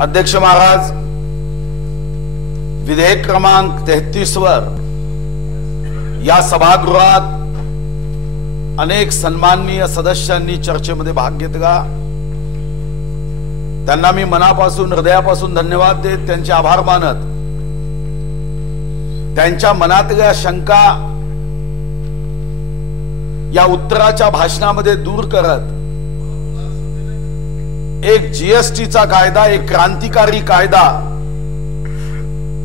अध्यक्ष महाराज, विधेयक क्रमांक 33 वर या सभागृहात अनेक सन्माननीय सदस्यांनी चर्चेमध्ये भाग घेतला। त्यांना मी मनापासून हृदयापासून धन्यवाद देत त्यांचे आभार मानत त्यांच्या मनातल्या शंका या उत्तराच्या भाषणामध्ये दूर करत एक जीएसटीचा कायदा, एक क्रांतिकारी कायदा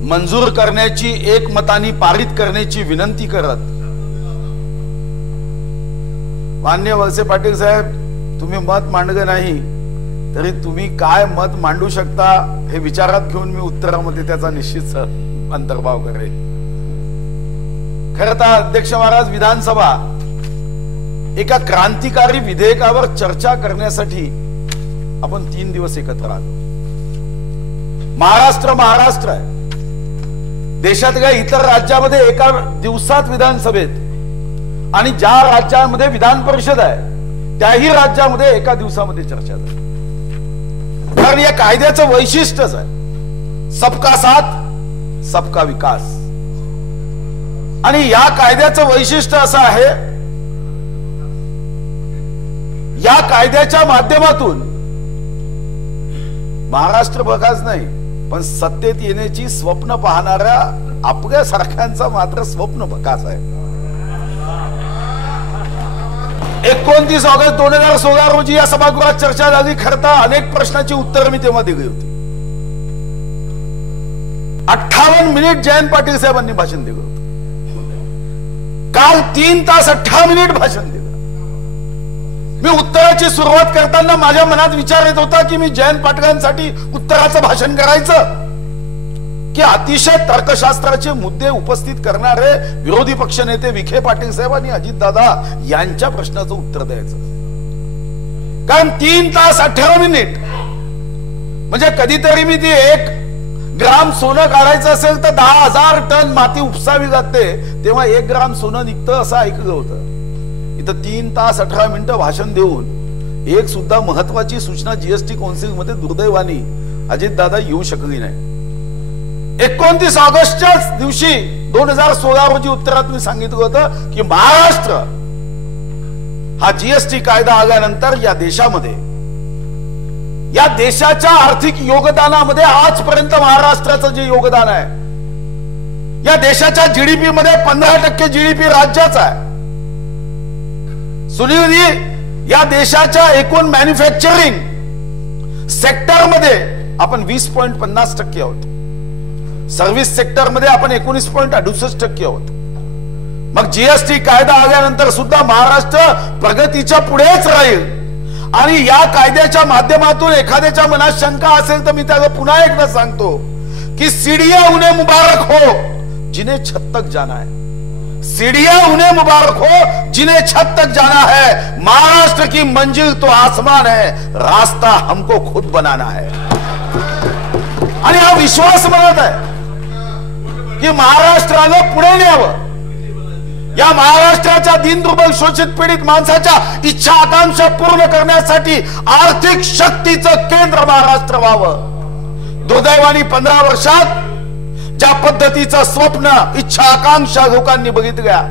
मंजूर करण्याची, एकमताने पारित करण्याची विनंती करत, माननीय वळसे पाटील साहेब, तुम्ही मत मांडलं नाही तरी तुम्ही काय मत मांडू शकता हे विचारात घेऊन मी उत्तरामध्ये त्याचा निश्चित अंतर्भाव करेन। खरं तर अध्यक्ष महाराज, विधानसभा एका क्रांतिकारी विधेयकावर चर्चा करण्यासाठी आपण 3 दिवस एकत्र आलो। महाराष्ट्र आहे, देशातल्या इतर राज्यामध्ये एका दिवसात विधानसभेत आणि ज्या राज्यामध्ये विधान परिषद आहे त्याही राज्यामध्ये एका दिवसामध्ये चर्चा झाली। कारण या कायद्याचं वैशिष्ट्यच आहे सबका साथ सबका विकास। आणि या कायद्याचं वैशिष्ट्य असं आहे, या कायद्याच्या माध्यमातून महाराष्ट्र बघाच नाही पण सत्तेत येण्याची स्वप्न पाहणाऱ्या आपल्या सारख्यांचा मात्र स्वप्न बघाच आहे। 29 ऑगस्ट 2016 रोजी या सभागृहात चर्चा झाली। खरता अनेक प्रश्नाची उत्तर मी तेव्हा दिली होती। 58 मिनिट जयंत पाटील साहेबांनी भाषण दिलं होतं। काल 3 तास 18 मिनिट भाषण दिलं। मी उत्तराची सुरुवात करताना माझ्या मनात विचार येत होता की मी जयंत पाटलांसाठी उत्तराचं भाषण करायचं की अतिशय तर्कशास्त्राचे मुद्दे उपस्थित करणारे विरोधी पक्ष नेते विखे पाटील साहेब आणि अजितदादा यांच्या प्रश्नाचं उत्तर द्यायचं। कारण 3 तास 18 मिनिट म्हणजे कधीतरी मी ती 1 ग्राम सोनं काढायचं असेल तर 10,000 टन माती उपसावी जाते, तेव्हा 1 ग्राम सोनं निघतं असं ऐकलं होतं। इथं 3 तास 18 मिनिटं भाषण देऊन एक सुद्धा महत्वाची सूचना जीएसटी कौन्सिल मध्ये दुर्दैवाने अजितदादा येऊ शकली नाही। 29 ऑगस्टच्याच दिवशी 2016 रोजी उत्तरात मी सांगितलं होतं की महाराष्ट्र हा जीएसटी कायदा आल्यानंतर या देशामध्ये, या देशाच्या आर्थिक योगदानामध्ये आजपर्यंत महाराष्ट्राचं जे योगदान आहे, या देशाच्या जीडीपी मध्ये 15% जीडीपी राज्याचा आहे। सुनीलजी, या देशाच्या एकूण मॅन्युफॅक्चरिंग सेक्टर मध्ये आपण 20.50% आहोत। सर्व्हिस सेक्टर मध्ये आपण 19.68% आहोत। मग जीएसटी कायदा आल्यानंतर सुद्धा महाराष्ट्र प्रगतीच्या पुढेच राहील। आणि या कायद्याच्या माध्यमातून एखाद्याच्या मनात शंका असेल तर मी त्याला पुन्हा एकदा सांगतो की सीढ़ियां उन्हें मुबारक हो जिन्हें छत तक जाना है, सीढ़ियां उन्हें मुबारक हो जिन्हें छत तक जाना है। महाराष्ट्र की मंजिल तो आसमान है, रास्ता हमको खुद बनाना है। आणि हा विश्वास बनत आहे की महाराष्ट्राला पुढे न्यावं, या महाराष्ट्राच्या दीनदुर्बल शोषित पीडित माणसाच्या इच्छा आकांक्षा पूर्ण करण्यासाठी आर्थिक शक्तीचं केंद्र महाराष्ट्र व्हावं। दुर्दैवाने 15 वर्षात ज्या पद्धतीचं स्वप्न, इच्छा आकांक्षा लोकांनी बघितल्या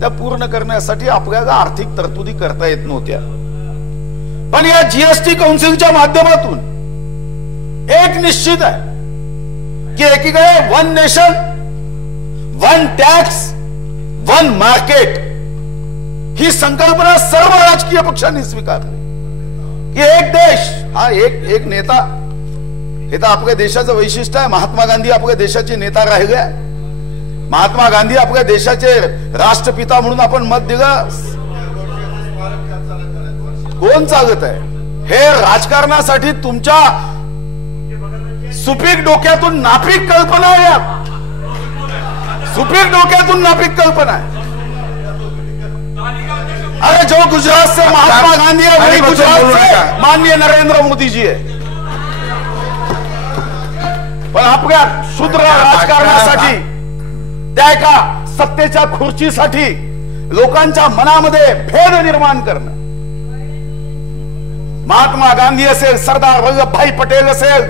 त्या पूर्ण करण्यासाठी आपल्याला आर्थिक तरतुदी करता येत नव्हत्या। पण या जीएसटी कौन्सिलच्या माध्यमातून एक निश्चित आहे की एकीकडे 1 नेशन 1 टॅक्स 1 मार्केट ही संकल्पना सर्व राजकीय पक्षांनी स्वीकारली की एक देश हा एक नेता। हे तर आपल्या देशाचं वैशिष्ट्य आहे। महात्मा गांधी आपल्या देशाचे नेता राहिले, महात्मा गांधी आपल्या देशाचे राष्ट्रपिता म्हणून आपण मत दिलं। कोण चालत आहे हे राजकारणासाठी? तुमच्या सुपीक डोक्यातून नापीक कल्पना आहे, सुपीक डोक्यातून नापीक कल्पना आहे। अरे जो गुजरात से महात्मा गांधी है वही गुजरात से माननीय नरेंद्र मोदी जी है। पण आपल्या शूद्र राजकारणासाठी, त्या एका सत्तेच्या खुर्चीसाठी लोकांच्या मनामध्ये भेद निर्माण करणं, महात्मा गांधी असेल, सरदार वल्लभभाई पटेल असेल,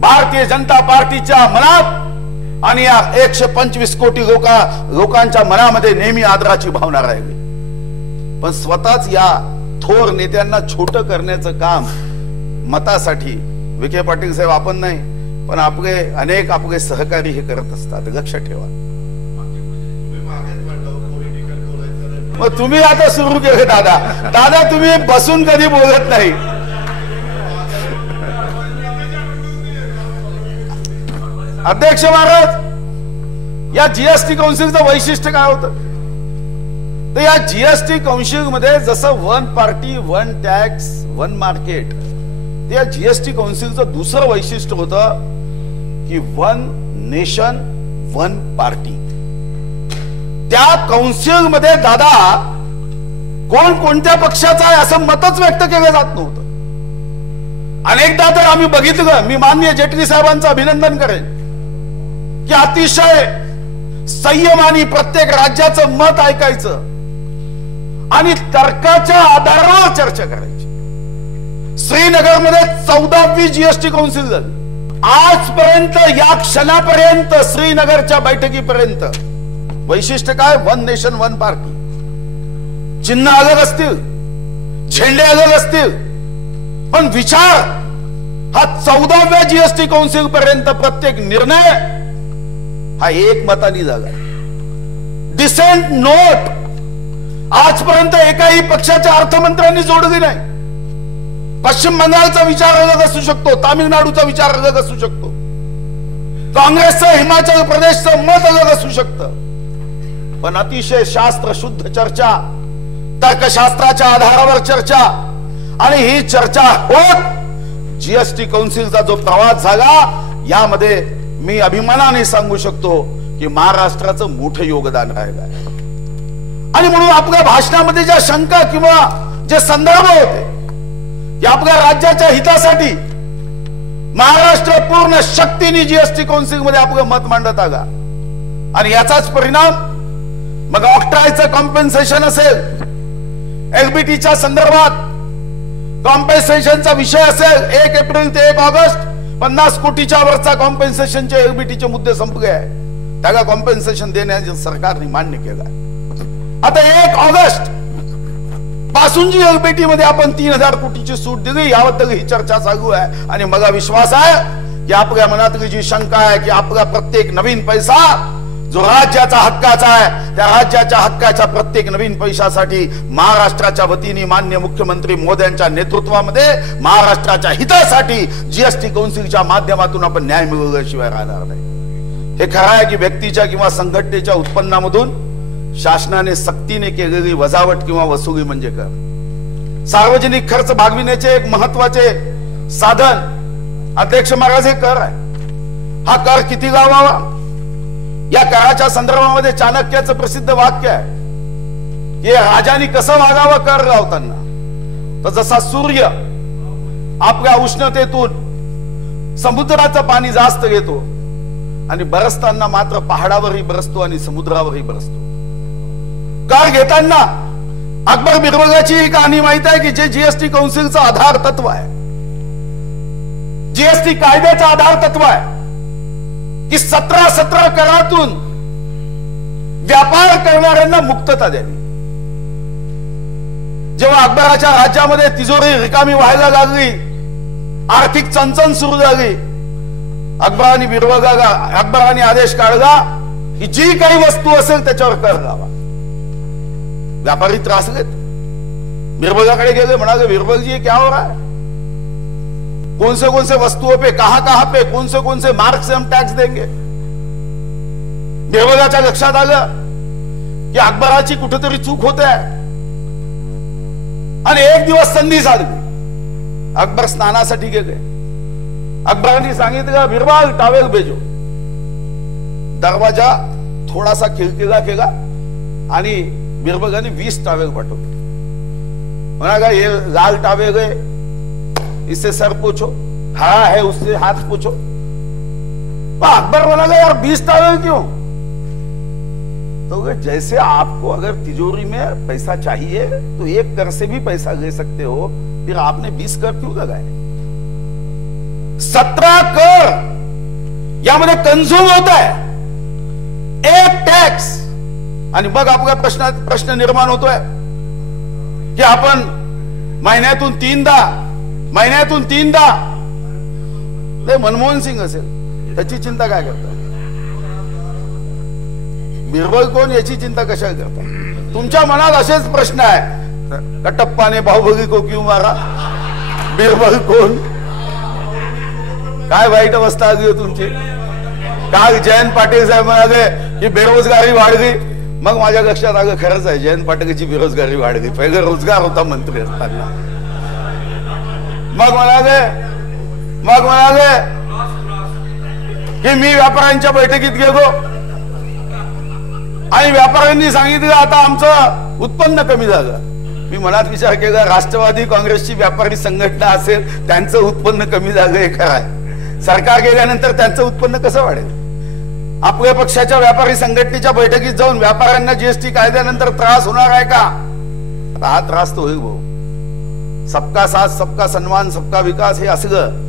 भारतीय जनता पार्टीच्या मनात आणि या 125 कोटी लोकांच्या मनामध्ये नेहमी आदराची भावना राहिली. पण स्वतःच या थोर नेत्यांना छोटं करण्याचं काम मतासाठी विखे पाटील साहेब आपण नाही पण अनेक आपले सहकारी हे करत असतात. लक्ष ठेवा. मग तुम्ही आता सुरू केले दादा तुम्ही बसून कधी बोलत नाही. अध्यक्ष महाराज, या जीएसटी काउन्सिलचं वैशिष्ट्य काय होतं तर या जीएसटी काउन्सिल मध्ये जसं one party one tax one market, या जीएसटी काउन्सिलचं दुसरं वैशिष्ट्य होतं की वन नेशन वन पार्टी. त्या काउन्सिल मध्ये दादा कोण कोणत्या पक्षाचा आहे असं मतच व्यक्त केलं जात नव्हतं. अनेकदा तर आम्ही बघितलं, मी माननीय जेटली साहेबांचं अभिनंदन करेन की अतिशय संयमाने प्रत्येक राज्याचं मत ऐकायचं आणि तर्काच्या आधारावर चर्चा करायची. श्रीनगरमध्ये 14वी जीएसटी काउन्सिल झाली. आजपर्यंत या क्षणापर्यंत श्रीनगरच्या बैठकीपर्यंत वैशिष्ट्य काय? One nation one party. चिन्ह अलग असतील, झेंडे अलग असतील, पण विचार हा 14व्या जीएसटी काउन्सिल पर्यंत प्रत्येक निर्णय हा एकमताने झाला. डिसेंट नोट आजपर्यंत एकाही पक्षाच्या अर्थमंत्र्यांनी जोडली नाही. पश्चिम बंगालचा विचार अलग असू शकतो, तामिळनाडूचा विचार अलग असू शकतो, काँग्रेसचं हिमाचल प्रदेशचं मत अलग असू शकतं, पण अतिशय शास्त्र शुद्ध चर्चा, तर्कशास्त्राच्या आधारावर चर्चा आणि ही चर्चा होत जीएसटी काउन्सिलचा जो प्रवास झाला यामध्ये मी अभिमानाने सांगू शकतो की महाराष्ट्राचं मोठं योगदान राहिलं आहे. आणि म्हणून आपल्या भाषणामध्ये ज्या शंका किंवा जे संदर्भ होते या आपल्या राज्याच्या हितासाठी महाराष्ट्र पूर्ण शक्तीने जीएसटी काउन्सिल मध्ये आपलं मत मांडत आला आणि याचाच परिणाम मग ऑक्ट्रायचं कॉम्पेन्सेशन असेल, एलबीटीच्या संदर्भात कॉम्पेन्सेशनचा विषय असेल, 1 एप्रिल ते 1 ऑगस्ट 50 कोटीच्या वरचा कॉम्पेन्सेशनचे एलबीटीचे मुद्दे संपले आहे. त्याला कॉम्पेन्सेशन देण्याचे सरकारने मान्य केलं आहे. आता 1 ऑगस्ट पासून जी एलबीटी मध्ये आपण 3000 कोटीची सूट दिली याबद्दल ही चर्चा चालू आहे. आणि मला विश्वास आहे की आपल्या मनातली जी शंका आहे की आपला प्रत्येक नवीन पैसा जो राज्याचा हक्काचा आहे त्या राज्याच्या हक्काच्या प्रत्येक नवीन पैशासाठी महाराष्ट्राच्या वतीने माननीय मुख्यमंत्री मोदयांच्या नेतृत्वामध्ये महाराष्ट्राच्या हितासाठी जीएसटी काउन्सिलच्या माध्यमातून आपण न्याय मिळवल्याशिवाय राहणार नाही. हे खरं आहे की व्यक्तीच्या किंवा संघटनेच्या उत्पन्नामधून शासनाने सक्तीने केलेली वजावट किंवा वसुली म्हणजे कर. सार्वजनिक खर्च भागविण्याचे एक महत्वाचे साधन अध्यक्ष महाराज हे कर आहे. हा कर किती लावावा या कराच्या संदर्भामध्ये चाणक्याचं प्रसिद्ध वाक्य आहे की राजाने कसं वागावं कर लावताना. तर जसा सूर्य आपल्या उष्णतेतून समुद्राचं पाणी जास्त घेतो आणि बरसताना मात्र पहाडावरही बरसतो आणि समुद्रावरही बरसतो. कर घेताना अकबर बिरबलाची कहाणी माहित आहे की जे जीएसटी काउन्सिलचं आधार तत्व आहे, जीएसटी कायद्याचं आधार तत्व आहे की 17 करातून व्यापार करणाऱ्यांना मुक्तता द्यावी. जेव्हा अकबराच्या राज्यामध्ये तिजोरी रिकामी व्हायला लागली, आर्थिक चणचण सुरू झाली, अकबराने आदेश काढला की जी काही वस्तू असेल त्याच्यावर कर लावा. व्यापारी त्रासलेत, बिरबलाकडे गेले, म्हणाले बिरबल जी क्या हो रहा है, कौन से वस्तुओं पे कहां पे कौन से मार्क से हम टैक्स देंगे. बिरबलाच्या लक्षात आलं की अकबराची कुठेतरी चूक होते आणि एक दिवस संधी साधली. अकबर स्नानासाठी गेले. अकबरांनी सांगितलं बिरबल टावेल भेजो. दरवाजा थोडासा खिळखिळा केला आणि बिरबलाने 20 टावेल पाठवले. म्हणाला ये लाल टावेल है, इससे सर पूछो, हरा है उससे हाथ पूछो. अकबर बोला यार 20 टावेल क्यों? तो जैसे आपको अगर तिजोरी में पैसा चाहिए तो 1 कर से भी पैसा ले सकते हो, फिर आपने 20 कर क्यों लगाए? 17 कर यामध्ये कन्झ्युम होत आहे एक टॅक्स, आणि मग आपल्या प्रश्न निर्माण होतोय की आपण महिन्यातून तीनदा ते मनमोहन सिंग असेल त्याची चिंता काय करता, बिरबल कोण याची चिंता कशा करता? तुमच्या मनात असेच प्रश्न आहे, कटप्पा ने बाहुबली को क्यों मारा, बिरबल कोण, काय वाईट अवस्था आली हो तुमची. काल जयंत पाटील साहेब म्हणाले की बेरोजगारी वाढली, मग माझ्या लक्षात आलं खरंच आहे जयंत पाटीलची बेरोजगारी वाढली, पहिले रोजगार होता मंत्री असताना. मग म्हणाले की मी व्यापाऱ्यांच्या बैठकीत गेलो आणि व्यापाऱ्यांनी सांगितलं आता आमचं उत्पन्न कमी झालं. मी मनात विचार केला राष्ट्रवादी काँग्रेसची व्यापारी संघटना असेल त्यांचं उत्पन्न कमी झालं हे खरं आहे, सरकार गेल्यानंतर त्यांचं उत्पन्न कसं वाढेल? आपल्या पक्षाच्या व्यापारी संघटनेच्या बैठकीत जाऊन व्यापाऱ्यांना जीएसटी कायद्यानंतर त्रास होणार आहे का? हा त्रास तो होईल भाऊ. सबका साथ सबका सन्मान सबका विकास हे असलं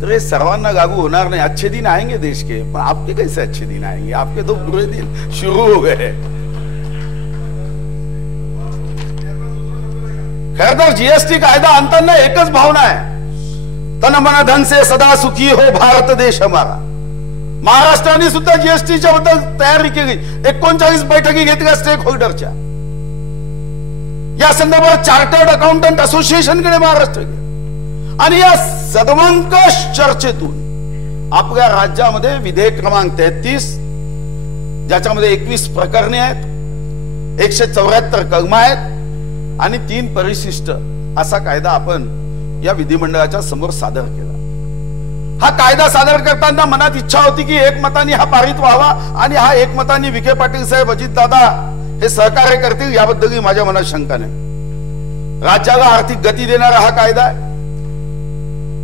तर हे सर्वांना लागू होणार नाही. अच्छे दिन आएंगे देश के, पण आपके कैसे अच्छे दिन आएंगे? आपके तो बुरे दिन शुरू हो गए. खरं तर जीएसटी कायदा आणताना एकच भावना आहे, तन मन धन से सदा सुखी हो भारत देश हमारा. महाराष्ट्राने सुद्धा जीएसटीच्या बद्दल तयारी केली, 39 बैठकी घेतल्या स्टेक होल्डरच्या. या संदर्भात चार्टर्ड अकाउंटंट असोसिएशनकडे महाराष्ट्र गेले आणि या सदवंकष चर्चेतून आपल्या राज्यामध्ये विधेयक क्रमांक 33 ज्याच्यामध्ये 21 प्रकरणे आहेत, 174 कलमा आहेत आणि 3 परिशिष्ट असा कायदा आपण या विधिमंडळाच्या समोर सादर केला. हा कायदा सादर करताना मनात इच्छा होती की एकमताने हा पारित व्हावा आणि हा एकमताने विखे पाटील साहेब, अजित दादा हे सहकार्य करतील याबद्दलही माझ्या मनात शंका नाही. राज्याला आर्थिक गती देणारा हा कायदा आहे.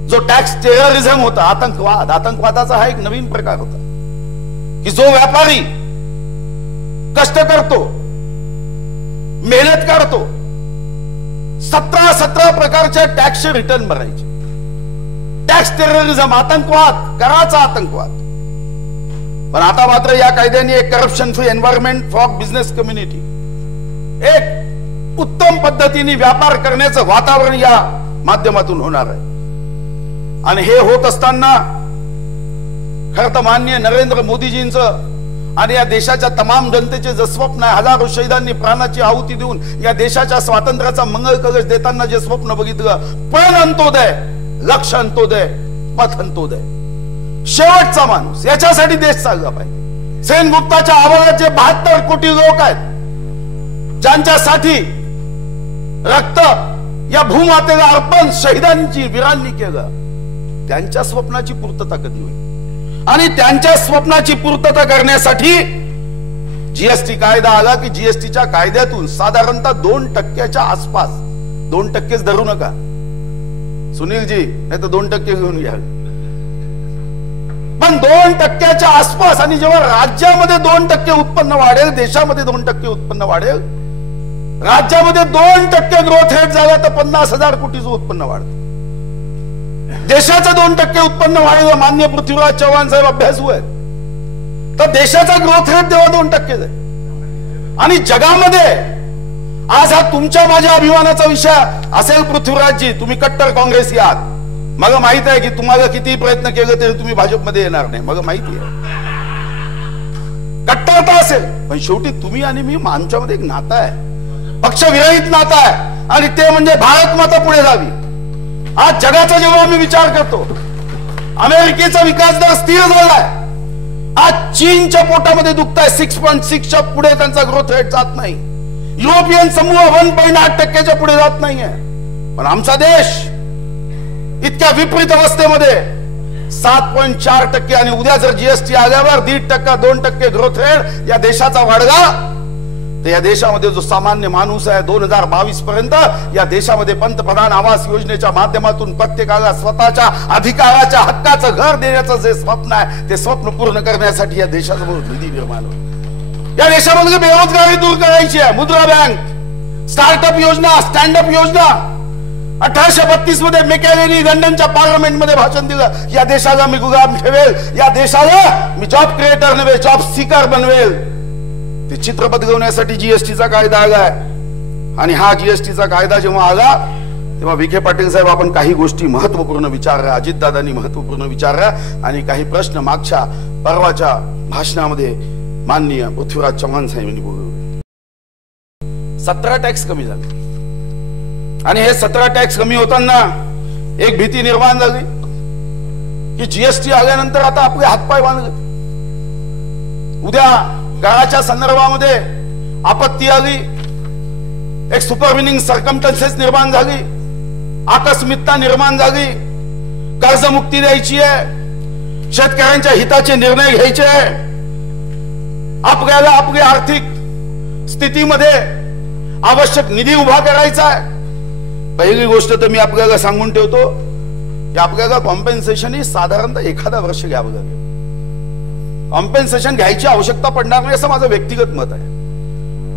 जो टॅक्स टेररिझम होता, आतंकवादाचा हा एक नवीन प्रकार होता की जो व्यापारी कष्ट करतो, मेहनत करतो, 17 प्रकारच्या टॅक्सचे रिटर्न भरायचे. टॅक्स टेररिझम, आतंकवाद, कराचा आतंकवाद. पण आता मात्र या कायद्याने एक corruption free environment for business community, एक उत्तम पद्धतीने व्यापार करण्याचं वातावरण या माध्यमातून होणार आहे. आणि हे होत असताना खरं तर माननीय नरेंद्र मोदीजींचं आणि या देशाच्या तमाम जनतेचे जे स्वप्न आहे, हजारो शहीदांनी प्राणाची आहुती देऊन या देशाच्या स्वातंत्र्याचा मंगल कलश देताना जे स्वप्न बघितलं, पण अंत्योदय, लक्ष अंत्योदय, पथ अंत्योदय, शेवटचा माणूस, याच्यासाठी देश चालला पाहिजे. सेनगुप्ताच्या आवाजात जे 72 कोटी लोक आहेत ज्यांच्यासाठी रक्त या भूमातेला अर्पण शहीदांची वीरांनी केलं, त्यांच्या स्वप्नाची पूर्तता कधी होईल? आणि त्यांच्या स्वप्नाची पूर्तता करण्यासाठी जीएसटी कायदा आला की जीएसटीच्या कायद्यातून साधारणतः 2% आसपास, 2%च धरू नका सुनीलजी, नाही तर 2% घेऊन घ्या, पण 2% आसपास. आणि जेव्हा राज्यामध्ये 2% उत्पन्न वाढेल, देशामध्ये 2% उत्पन्न वाढेल, राज्यामध्ये 2% ग्रोथ रेट झाला तर 50,000 कोटीचं उत्पन्न वाढतं. देशाचं 2% उत्पन्न वाढेल, मान्य पृथ्वीराज चव्हाण साहेब अभ्यासू आहेत, तर देशाचा ग्रोथ रेट तेव्हा 2% आहे. आणि जगामध्ये आज हा तुमच्या माझ्या अभिमानाचा विषय असेल पृथ्वीराजजी, तुम्ही कट्टर काँग्रेसी आहात, मला माहित आहे की तुम्हाला किती प्रयत्न केले तरी तुम्ही भाजपमध्ये येणार नाही, मला माहिती आहे, कट्टरता असेल, पण शेवटी तुम्ही आणि मी आमच्यामध्ये एक नातं आहे, पक्षविरहित नातं आहे, आणि ते म्हणजे भारत माता पुढे जावी. आज जगाचा जेव्हा आम्ही विचार करतो, अमेरिकेचा विकास दर स्थिर झालाय, आज चीनच्या पोटामध्ये दुखताय, 6.6च्या पुढे त्यांचा ग्रोथ रेट जात नाही, युरोपियन समूह 1.8%च्या पुढे जात नाहीये, पण आमचा देश इतक्या विपरीत अवस्थेमध्ये 7.4%. आणि उद्या जर जीएसटी आल्यावर 1.5%, 2% ग्रोथ रेट या देशाचा वाढला, तर या देशामध्ये जो सामान्य माणूस आहे 2022 पर्यंत या देशामध्ये पंतप्रधान आवास योजनेच्या माध्यमातून प्रत्येकाला स्वतःच्या अधिकाराच्या हक्काचं घर देण्याचं जे स्वप्न आहे, ते स्वप्न पूर्ण करण्यासाठी या देशासमोर निधी निर्माण होतो. या देशामध्ये बेरोजगारी दूर करायची आहे, मुद्रा बँक, स्टार्टअप योजना, स्टँडअप योजना, 1832 मध्ये मेकॅलेनी लंडनच्या पार्लमेंटमध्ये भाषण दिलं, या देशाला मी गुलाम ठेवेल, या देशाला मी जॉब क्रिएटर नव्हे जॉब सीकर बनवेल. ते चित्र बदलवण्यासाठी जीएसटीचा कायदा आलाय. आणि हा जीएसटीचा कायदा जेव्हा आला तेव्हा विखे पाटील साहेब आपण काही गोष्टी महत्वपूर्ण विचारल्या, अजितदादांनी महत्वपूर्ण विचारल्या आणि काही प्रश्न मागच्या परवाच्या भाषणामध्ये माननीय पृथ्वीराज चव्हाण साहेबांनी बोलवले. 17 टॅक्स कमी झाले आणि हे 17 टॅक्स कमी होताना एक भीती निर्माण झाली की जीएसटी आल्यानंतर आता आपले हातपाय बांधले, उद्या काळाच्या संदर्भामध्ये आपत्ती आली, एक सुपरविनिंग सर्कमस्टन्सेस निर्माण झाली, आकस्मिकता निर्माण झाली, कर्जमुक्ती द्यायची आहे, शेतकऱ्यांच्या हिताचे निर्णय घ्यायचे आहे, आपल्याला आपली आर्थिक स्थितीमध्ये आवश्यक निधी उभा करायचा आहे. पहिली गोष्ट तर मी आपल्याला सांगून ठेवतो की आपल्याला कॉम्पेन्सेशन ही साधारणतः एखादा वर्ष घ्यावं लागेल. कॉम्पेन्सेशन घ्यायची आवश्यकता पडणार नाही असं माझं व्यक्तिगत मत आहे.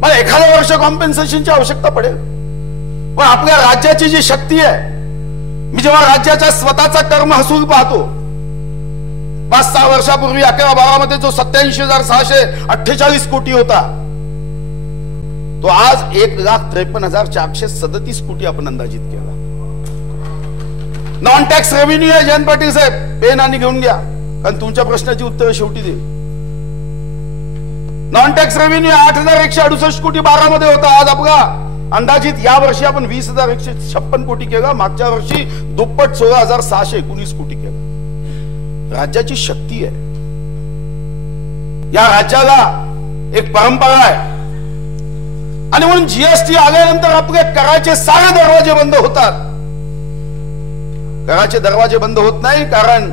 पण एखाद्या वर्ष कॉम्पेन्सेशनची आवश्यकता पडेल. पण आपल्या राज्याची जी शक्ती आहे, मी जेव्हा राज्याच्या स्वतःचा कर महसूल पाहतो, 5-6 वर्षापूर्वी 11-12 मध्ये जो 87,648 कोटी होता, तो आज 1,53,437 कोटी आपण अंदाजित केला. नॉन टॅक्स रेव्हेन्यू आहे. जयंत पाटील साहेब पेन आणि घेऊन घ्या, कारण तुमच्या प्रश्नाची उत्तर शेवटी देईल. नॉन टॅक्स रेव्हेन्यू 8,168 कोटी 12 मध्ये होता. आज आपला अंदाजित या वर्षी आपण 20,156 कोटी केला. मागच्या वर्षी दुप्पट 16,619 कोटी केला. राज्याची शक्ती आहे. या राज्याला एक परंपरा आहे आणि म्हणून जीएसटी आल्यानंतर आपले कराचे सारे दरवाजे बंद होतात. कराचे दरवाजे बंद होत नाही कारण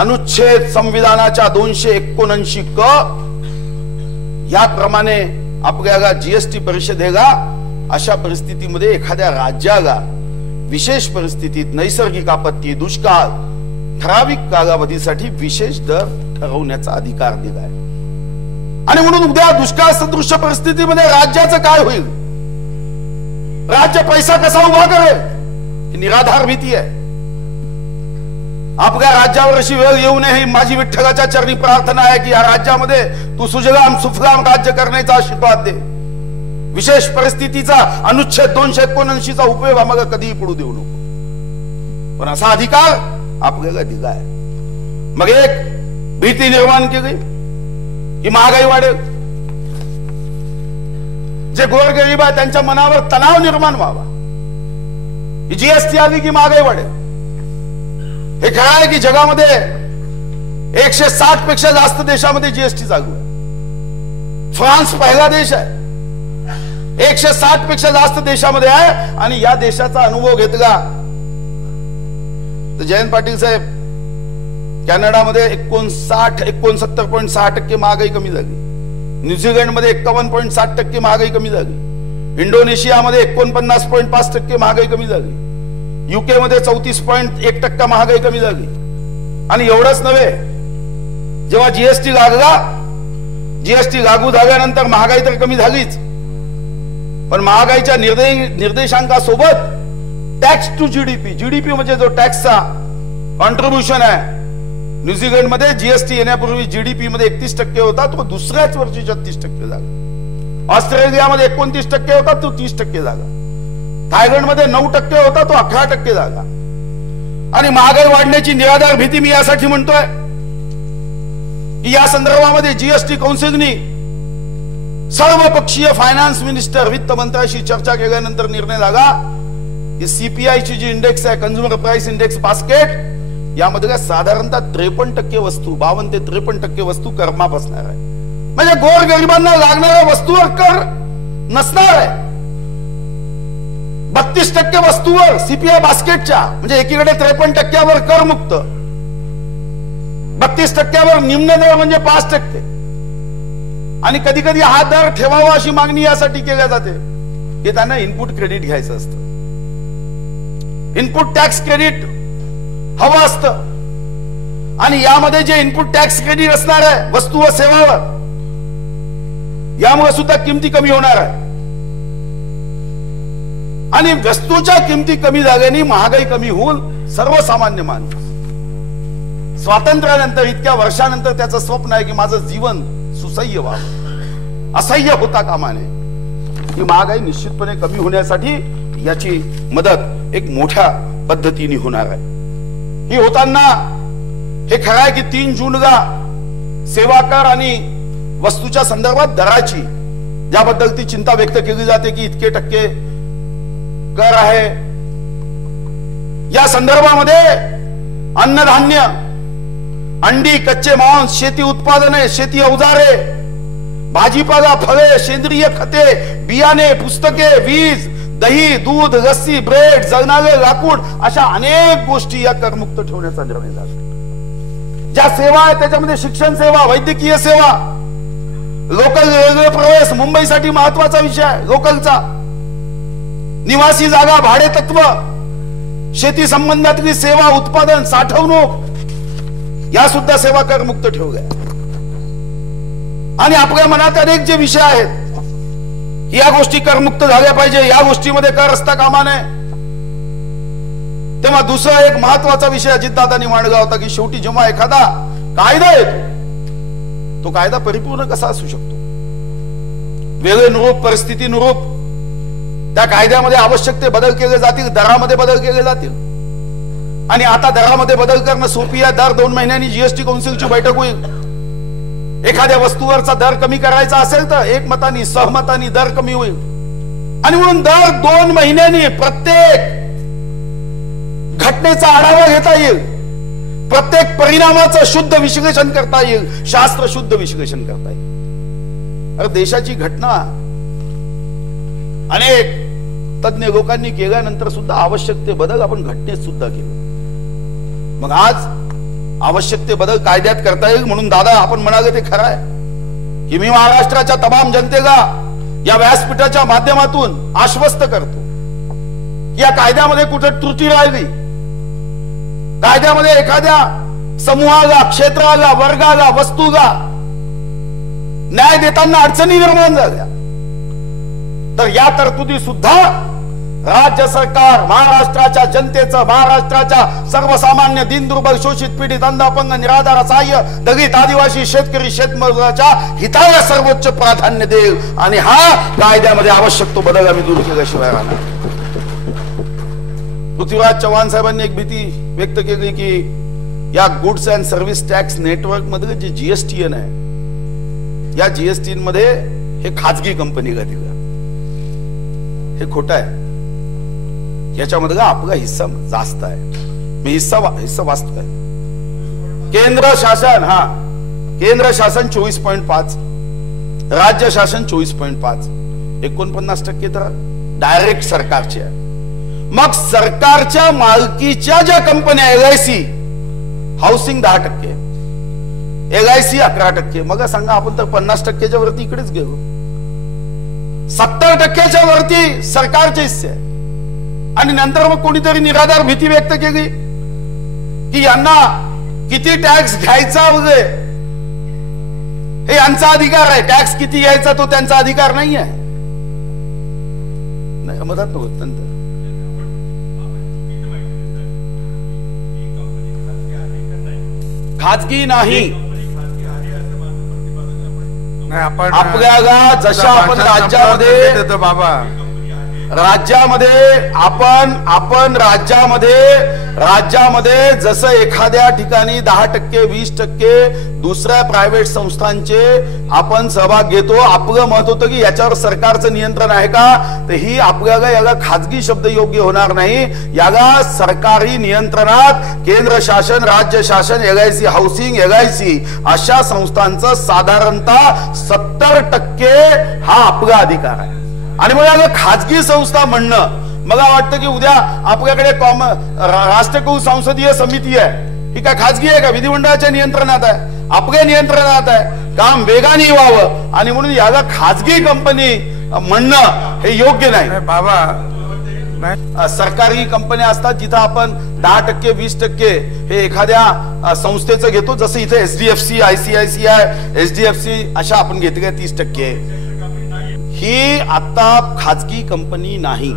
अनुच्छेद संविधानाच्या 279 क याप्रमाणे आपल्याला जीएसटी परिषदेला अशा परिस्थितीमध्ये एखाद्या राज्याला विशेष परिस्थितीत नैसर्गिक आपत्ती, दुष्काळ, ठराविक कालावधीसाठी विशेष दर ठरवण्याचा अधिकार दिलाय. आणि म्हणून उद्या दुष्काळ सदृश्य परिस्थितीमध्ये राज्याचं काय होईल, राज्य पैसा कसा उभा करेल, ही निराधार भीती आहे. आपल्या राज्यावर अशी वेळ येऊ नये ही माझी विठ्ठलाच्या चरणी प्रार्थना आहे की या राज्यामध्ये तू सुजलाम सुफलाम राज्य करण्याचा आशीर्वाद दे. विशेष परिस्थितीचा अनुच्छेद 279 चा उपयोग आम्हाला कधीही पडू देऊ नको. पण असा अधिकार आपल्याला दिलाय. मग एक भीती निर्माण केली की महागाई वाढेल. जे गोरगरीब आहे त्यांच्या मनावर तणाव निर्माण व्हावा, जीएसटी आली की महागाई वाढेल. हे खरं आहे की जगामध्ये 160 पेक्षा जास्त देशामध्ये जीएसटी चालू आहे. फ्रान्स पहिला देश आहे, 160 पेक्षा जास्त देशामध्ये आहे. आणि या देशाचा अनुभव घेतला तर जयंत पाटील साहेब, कॅनडामध्ये 69% महागाई कमी झाली, न्यूझीलंडमध्ये 51.7% महागाई कमी झाली, इंडोनेशियामध्ये 49.5% महागाई कमी झाली, युके मध्ये 34.1% महागाई कमी झाली. आणि एवढंच नव्हे, जेव्हा जीएसटी लागू झाल्यानंतर महागाई तर कमी झालीच, पण महागाईच्या निर्देशांकासोबत टॅक्स टू जीडीपी म्हणजे जो टॅक्सचा कॉन्ट्रीब्युशन आहे, न्यूझीलंडमध्ये जीएसटी येण्यापूर्वी जीडीपी मध्ये 31% होता, तो दुसऱ्याच वर्षी 36% झाला. ऑस्ट्रेलियामध्ये 29% होता, तो 30% झाला. थायलंडमध्ये 9% होता, तो 18% झाला. आणि महागाई वाढण्याची निराधार भीती मी यासाठी म्हणतोय की या संदर्भामध्ये जीएसटी कौन्सिलनी सर्वपक्षीय फायनान्स मिनिस्टर वित्त मंत्र्याशी चर्चा केल्यानंतर निर्णय झाला की सीपीआय ची जी इंडेक्स आहे, कंझ्युमर प्राइस इंडेक्स बास्केट, यामध्ये साधारणतः 53% वस्तू, 52 ते 53% वस्तू करमाफ असणार आहे. म्हणजे गोरगरिबांना लागणाऱ्या वस्तूवर कर नसणार आहे. 32% वस्तूवर सीपीआय बास्केटच्या, म्हणजे एकीकडे 53% कर मुक्त, 32% निम्न दर म्हणजे 5%. आणि कधी कधी हा दर ठेवावा अशी मागणी यासाठी केल्या जाते की त्यांना इनपुट क्रेडिट घ्यायचं असतं, इनपुट टॅक्स क्रेडिट हवं असतं. आणि यामध्ये जे इनपुट टॅक्स क्रेडिट असणार आहे वस्तू व सेवावर, यामुळे सुद्धा किमती कमी होणार आहे. आणि वस्तूच्या किमती कमी झाल्याने महागाई कमी होऊन सर्वसामान्य माणूस स्वातंत्र्यानंतर इतक्या वर्षानंतर त्याचं स्वप्न आहे की माझं जीवन सुसह्य व्हावं, असह्य होता कामा नये. ही महागाई निश्चितपणे कमी होण्यासाठी याची मदत एक मोठ्या पद्धतीने होणार आहे. ही होताना हे खरं आहे की 3 जूनला सेवा कर आणि वस्तूच्या संदर्भात दराची ज्याबद्दल ती चिंता व्यक्त केली जाते की इतके टक्के कर आहे. या संदर्भामध्ये अन्नधान्य, अंडी, कच्चे मांस, शेती उत्पादने, शेती अवजारे, भाजीपाला, फळे, सेंद्रिय खते, बियाणे, पुस्तके, वीज, दही, दूध, लस्सी, ब्रेड, जळणारे लाकूड अशा अनेक गोष्टी या करमुक्त ठेवण्याचा निर्णय झाला. ज्या सेवा आहेत त्याच्यामध्ये शिक्षण सेवा, वैद्यकीय सेवा, लोकल रेल्वे प्रवेश मुंबईसाठी महत्वाचा विषय आहे. लोकलचा निवासी जागा, भाडे तत्व, शेती संबंधातली सेवा, उत्पादन, साठवणूक या सुद्धा सेवा करमुक्त ठेवल्या. आणि आपल्या मनात अनेक जे विषय आहेत या गोष्टी करमुक्त झाल्या पाहिजे, या गोष्टीमध्ये कर असता कामा नये. तेव्हा दुसरा एक महत्वाचा विषय अजितदादांनी मांडला होता की शेवटी जेव्हा एखादा कायदा येतो तो कायदा परिपूर्ण कसा असू शकतो, वेळेनुरूप, परिस्थितीनुरूप त्या कायद्यामध्ये आवश्यक ते बदल केले जातील, दरामध्ये बदल केले जातील. आणि आता दरामध्ये बदल करणं सोपी आहे. दर 2 महिन्यांनी जीएसटी काउन्सिलची बैठक होईल. एखाद्या वस्तूवरचा दर कमी करायचा असेल तर एकमताने, सहमताने दर कमी होईल. आणि म्हणून दर 2 महिन्यांनी प्रत्येक घटनेचा आढावा घेता येईल, प्रत्येक परिणामाचं शुद्ध विश्लेषण करता येईल, शास्त्र शुद्ध विश्लेषण करता येईल. अरे देशाची घटना अनेक तज्ञ लोकांनी केल्यानंतर सुद्धा आवश्यक ते बदल आपण घटनेत सुद्धा केले. मग आज आवश्यक ते बदल कायद्यात करता येईल म्हणून दादा आपण म्हणाले ते खरं आहे की मी महाराष्ट्राच्या तमाम जनतेला या व्यासपीठाच्या माध्यमातून आश्वस्त करतो की या कायद्यामध्ये कुठे त्रुटी राहिली, कायद्यामध्ये एखाद्या समूहाला, क्षेत्राला, वर्गाला, वस्तूला न्याय देताना अडचणी निर्माण झाल्या तर या तरतुदी सुद्धा राज्य सरकार महाराष्ट्राच्या जनतेचं, महाराष्ट्राच्या सर्वसामान्य दीनदुर्बल, शोषित, पीडित, अंध, अपंग, निराधार, असहाय्य, दलित, आदिवासी, शेतकरी, शेतमजुराच्या हिताला सर्वोच्च प्राधान्य देईल. आणि हा कायद्यामध्ये आवश्यक तो बदल आम्ही दूर केल्याशिवाय राहणार. पृथ्वीराज चव्हाण साहेबांनी एक भीती व्यक्त केली की या goods and service tax network मध्ये जे जीएसटीएन आहे या जीएसटीएन मध्ये हे खाजगी कंपनीला दिलं. हे खोटं आहे. याच्यामध्ये आपला हिस्सा जास्त आहे. मी हिस्सा वाचतोय. केंद्र शासन केंद्र शासन 24.5, राज्य शासन 24.5, 49% तर डायरेक्ट सरकारचे आहे. मग सरकारच्या मालकीच्या ज्या कंपन्या, LIC हाऊसिंग 10%, LIC 11%, मग सांगा आपण तर 50%च्या वरती इकडेच गेलो. 70%च्या वरती सरकारचे हिस्से आहे. आणि नंतर मग कोणीतरी निराधार भीती व्यक्त केली की यांना किती टॅक्स घ्यायचा वगैरे हे यांचा अधिकार आहे, टॅक्स किती घ्यायचा तो त्यांचा अधिकार नाही आहे. मदत नंतर खाजगी नाही. आपल्याला जशा आपण राज्यामध्ये आपण राज्यामध्ये जसं एखाद्या ठिकाणी 10%, 20% दुसऱ्या प्रायव्हेट संस्थांचे आपण सहभाग घेतो. आपलं मत होतं की याच्यावर सरकारचं नियंत्रण आहे का, तर ही आपल्याला याला खाजगी शब्द योग्य होणार नाही. याला सरकारी नियंत्रणात केंद्र शासन, राज्य शासन, LIC हाऊसिंग, LIC अशा संस्थांचं साधारणतः 70% हा आपला अधिकार आहे. आणि मग खाजगी संस्था म्हणणं, मला वाटतं की उद्या आपल्याकडे राष्ट्रीय संसदीय समिती आहे, ही काय खाजगी आहे का? विधिमंडळाच्या नियंत्रणात आहे, आपल्या नियंत्रणात आहे. काम वेगाने व्हावं आणि म्हणून याला खाजगी कंपनी म्हणणं हे योग्य नाही. बाबा सरकारी कंपन्या असतात जिथं आपण 10%, 20% हे एखाद्या संस्थेचं घेतो. जसं इथे SDFC, ICICI, HDFC अशा आपण घेतल्या 30%. ही आता खाजगी कंपनी नाही.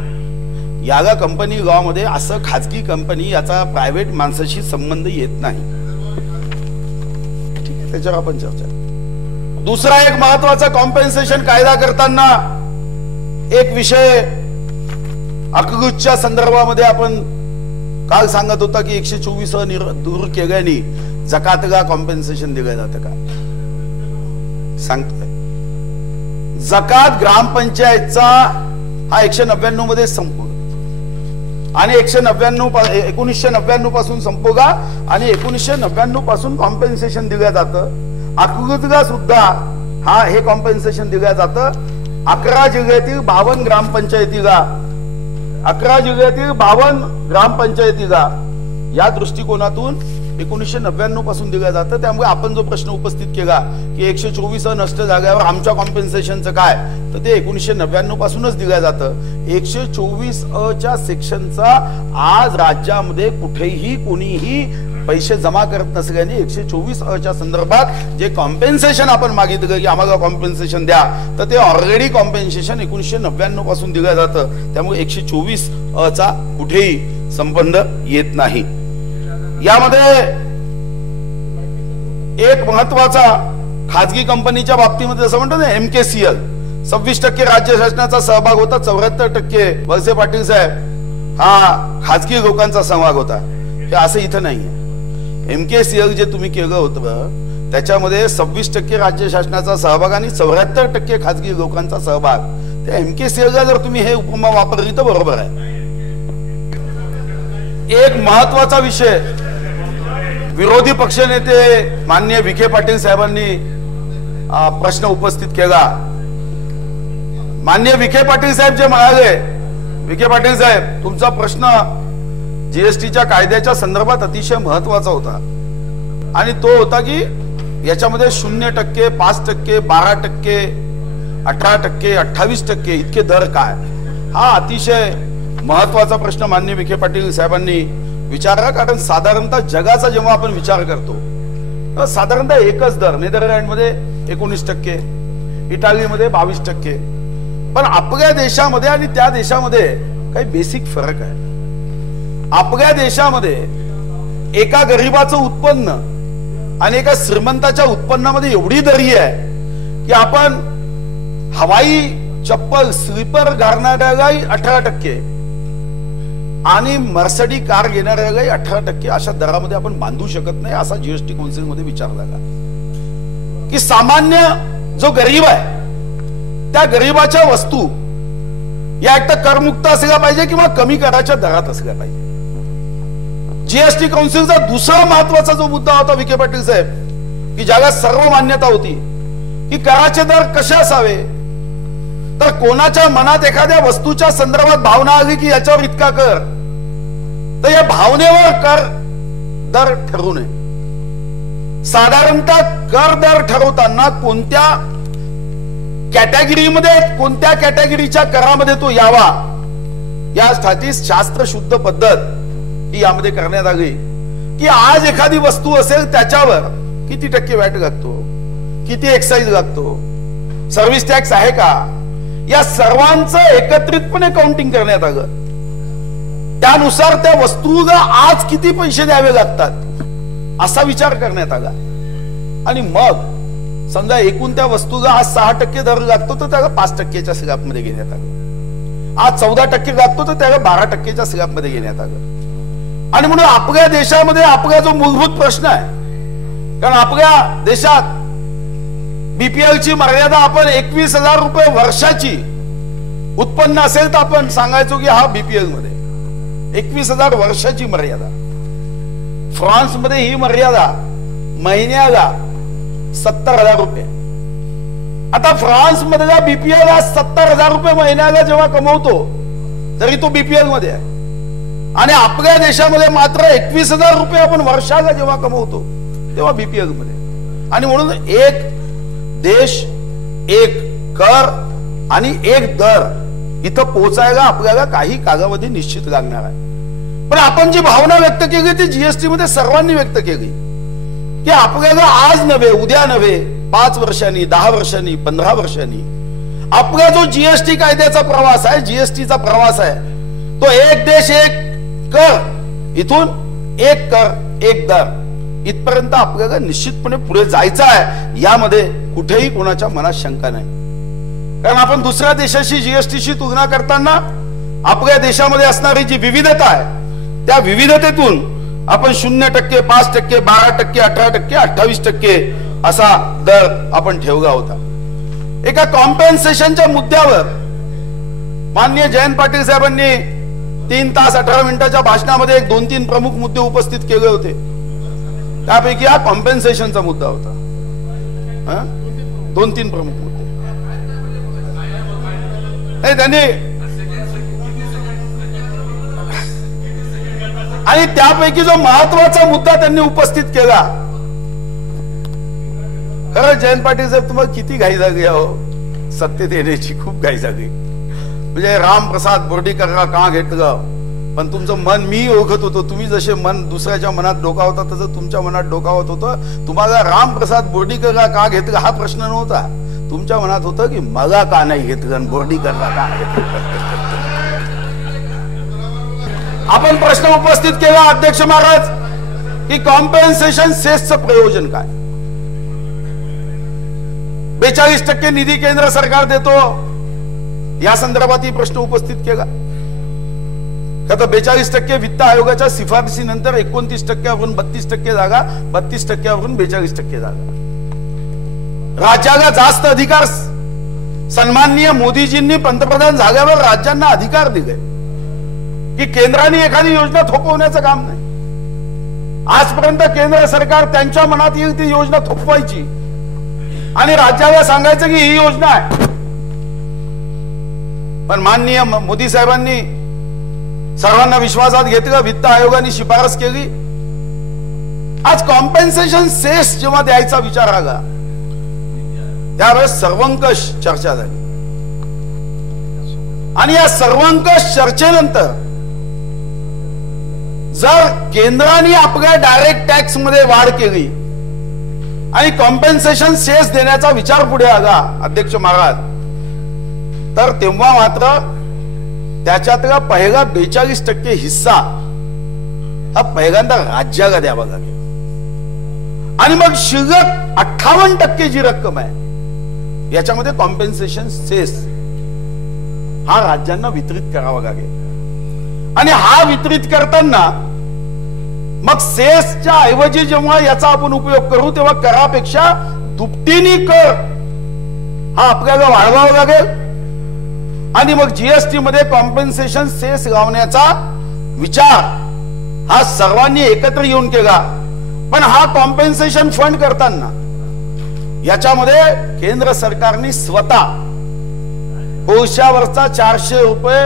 यागा कंपनी गावामध्ये असं खाजगी कंपनी याचा प्रायव्हेट माणसाशी संबंध येत नाही. ठीक आहे, त्याच्यावर आपण चर्चा. दुसरा एक महत्वाचा कॉम्पेन्सेशन कायदा करताना एक विषय अकगुजच्या संदर्भामध्ये आपण काल सांगत होता की 124 दूर केल्याने जकातगा कॉम्पेन्सेशन दिलं जातं का सांगतोय. जकात ग्रामपंचायतचा हा 199 मध्ये संपू आणि 1999 पासून संपोगा आणि 1999 पासून कॉम्पेन्सेशन दिलं जातं. अकगुजगा सुद्धा हे कॉम्पेन्सेशन दिलं जातं. 11 जिल्ह्यातील 52 ग्रामपंचायतीला 11 जिल्ह्यातील 52 ग्रामपंचायतीला या दृष्टिकोनातून 1999 पासून दिलं जातं. त्यामुळे आपण जो प्रश्न उपस्थित केला की 124 नष्ट झाल्यावर आमच्या कॉम्पेन्सेशनचं काय, तर ते 1999 पासूनच दिलं जातं. 124 सेक्शनचा आज राज्यामध्ये कुठेही कोणीही पैसे जमा करत नसल्याने 124 संदर्भात जे कॉम्पेन्सेशन आपण मागितलं की आम्हाला कॉम्पेन्सेशन द्या, तर ते ऑलरेडी कॉम्पेन्सेशन 1999 पासून दिलं जातं. त्यामुळे 124 कुठेही संबंध येत नाही. यामध्ये एक महत्वाचा खाजगी कंपनीच्या बाबतीमध्ये जसं म्हणतो ना MKCL 26% राज्य शासनाचा सहभाग होता, 74% वळसे पाटील साहेब हा खाजगी लोकांचा सहभाग होता. हे असं इथं नाहीये. MKCL जे तुम्ही केलं होतं त्याच्यामध्ये 26% राज्य शासनाचा सहभाग आणि 74% खाजगी लोकांचा सहभाग. त्या MKCL ला जर तुम्ही हे उपमा वापरली तर बरोबर आहे. एक महत्वाचा विषय विरोधी पक्षनेते माननीय विखे पाटील साहेबांनी प्रश्न उपस्थित केला. माननीय विखे पाटील साहेब जे म्हणाले, विखे पाटील साहेब तुमचा प्रश्न जीएसटीच्या कायद्याच्या संदर्भात अतिशय महत्वाचा होता आणि तो होता की याच्यामध्ये 0%, 5%, 12%, 18%, 28% इतके दर काय. हा अतिशय महत्वाचा प्रश्न माननीय विखे पाटील साहेबांनी विचारला. कारण साधारणतः जगाचा जेव्हा आपण विचार करतो साधारणतः एकच दर, नेदरलँडमध्ये 19%, इटालीमध्ये 22%. पण आपल्या देशामध्ये आणि त्या देशामध्ये काही बेसिक फरक आहे. आपल्या देशामध्ये एका गरीबाचं उत्पन्न आणि एका श्रीमंताच्या उत्पन्नामध्ये एवढी दरी आहे की आपण हवाई चप्पल स्लीपर घालणाऱ्यालाही 18% आणि मर्सिडी कार घेणाऱ्यालाही 18% अशा दरामध्ये आपण बांधू शकत नाही, असा जीएसटी काउन्सिल मध्ये विचार झाला. की सामान्य जो गरीब आहे त्या गरीबाच्या वस्तू या एक तर करमुक्त असल्या पाहिजे किंवा कमी कराच्या दरात असल्या पाहिजे. जीएसटी काउन्सिलचा दुसरा महत्वाचा जो मुद्दा होता विखे पाटील साहेब की ज्याला सर्व मान्यता होती की कराचे दर कसे असावे, तर कोणाच्या मनात एखाद्या वस्तूच्या संदर्भात भावना आली की याच्यावर इतका कर, तर या भावनेवर कर दर ठरवू नये. साधारणतः कर दर ठरवताना कोणत्या कॅटेगरीमध्ये कोणत्या कॅटेगरीच्या करामध्ये तो यावा यासाठी शास्त्रशुद्ध पद्धत ही यामध्ये करण्यात आली. की आज एखादी वस्तू असेल त्याच्यावर किती टक्के वॅट लागतो, किती एक्साइज लागतो, सर्व्हिस टॅक्स आहे का, या सर्वांचं एकत्रितपणे काउंटिंग करण्यात आलं. त्यानुसार त्या वस्तूला आज किती पैसे द्यावे लागतात असा विचार करण्यात आला. आणि मग समजा एकूण त्या वस्तूला आज 6% दर लागतो तर त्याला 5%च्या स्लॅबमध्ये घेण्यात आलं. आज 14% लागतो तर त्याला 12%च्या स्लॅबमध्ये घेण्यात आलं. आणि म्हणून आपल्या देशामध्ये आपला जो मूलभूत प्रश्न आहे, कारण आपल्या देशात बीपीएल ची मर्यादा आपण 21,000 रुपये वर्षाची उत्पन्न असेल तर आपण सांगायचो की हा बीपीएल मध्ये 21,000 वर्षाची मर्यादा. फ्रान्स मध्ये ही मर्यादा महिन्याला 70,000 रुपये. आता फ्रान्स मधला बीपीएल आज 70,000 रुपये महिन्याला जेव्हा कमवतो तरी तो बीपीएल मध्ये आहे आणि आपल्या देशामध्ये मात्र 21,000 रुपये आपण वर्षाला जेव्हा कमवतो तेव्हा बीपीएल मध्ये. आणि म्हणून एक देश एक कर आणि एक दर इथं पोहोचायला आपल्याला काही कालावधी निश्चित लागणार आहे. पण आपण जी भावना व्यक्त केली ती जीएसटी मध्ये सर्वांनी व्यक्त केली की आपल्याला आज नव्हे, उद्या नव्हे, 5 वर्षांनी, 10 वर्षांनी, 15 वर्षांनी आपला जो जीएसटी कायद्याचा प्रवास आहे, जीएसटीचा प्रवास आहे, तो एक देश एक कर, इथून एक कर एक दर इथपर्यंत आपल्याला निश्चितपणे पुढे जायचं आहे, यामध्ये कुठेही कोणाच्या मनात शंका नाही. कारण आपण दुसऱ्या देशाशी जीएसटीशी तुलना करताना आपल्या देशामध्ये असणारी जी विविधता आहे त्या विविधतेतून आपण 0%, 5%, 12%, 18%, 28% असा दर आपण ठेवला होता. एका कॉम्पेन्सेशनच्या मुद्द्यावर माननीय जयंत पाटील साहेबांनी 3 तास 18 मिनिटाच्या भाषणामध्ये 2-3 प्रमुख मुद्दे उपस्थित केले होते. त्यापैकी हा कॉम्पेन्सेशनचा मुद्दा होता. 2-3 प्रमुख मुद्दे त्यांनी, आणि त्यापैकी जो महत्वाचा मुद्दा त्यांनी उपस्थित केला, खरं जयंत पाटील साहेब तुम्हाला किती घाई झाली हो सत्तेत येण्याची, खूप घाई झाली. म्हणजे रामप्रसाद बोर्डीकरला का घेतलं, पण तुमचं मन मी ओळखत होतो. तुम्ही जसे मन दुसऱ्याच्या मनात डोकावता तसं तुमच्या मनात डोकावत होतं. तुम्हाला रामप्रसाद बोर्डीकरला का घेतलं हा प्रश्न नव्हता. तुमच्या मनात होतं की मला का नाही घेतलं आणि बोर्डीकरला का घेतलं. आपण प्रश्न उपस्थित केला अध्यक्ष महाराज की कॉम्पेन्सेशन सेसचं प्रयोजन काय. 42% निधी केंद्र सरकार देतो, या संदर्भातही प्रश्न उपस्थित केला. आता 42% वित्त आयोगाच्या शिफारसीनंतर 29%वरून 32% जागा, 32%वरून 42% जागा. राज्याला जास्त अधिकार सन्माननीय मोदीजींनी पंतप्रधान झाल्यावर राज्यांना अधिकार दिले की केंद्राने एखादी योजना थोपवण्याचं काम नाही. आजपर्यंत केंद्र सरकार त्यांच्या मनात येईल ती योजना थोपवायची आणि राज्याला सांगायचं की ही योजना आहे. पण माननीय मोदी साहेबांनी सर्वांना विश्वासात घेतलं, वित्त आयोगाने शिफारस केली. आज कॉम्पेन्सेशन सेस जेव्हा द्यायचा विचार आला त्यावेळेस सर्वंकष चर्चा झाली आणि या सर्वंकष चर्चेनंतर जर केंद्राने आपल्या डायरेक्ट टॅक्स मध्ये वाढ केली आणि कॉम्पेन्सेशन सेस देण्याचा विचार पुढे आला अध्यक्ष महाराज, तर तेव्हा मात्र त्याच्यातला पहिला 42% हिस्सा हा पहिल्यांदा राज्याला द्यावा लागेल आणि मग शिल्लक 58% जी रक्कम आहे याच्यामध्ये कॉम्पेन्सेशन सेस हा राज्यांना वितरित करावा लागेल. आणि हा वितरित करताना मग सेसच्या ऐवजी जेव्हा याचा आपण उपयोग करू तेव्हा करापेक्षा दुपटीने कर हा आपल्याला वाढवावा लागेल आणि मग जीएसटी मध्ये कॉम्पेन्सेशन सेस लावण्याचा विचार हा सर्वांनी एकत्र येऊन केला. पण हा कॉम्पेन्सेशन फंड करताना याच्यामध्ये केंद्र सरकारने स्वतः कोळशावरचा 400 रुपये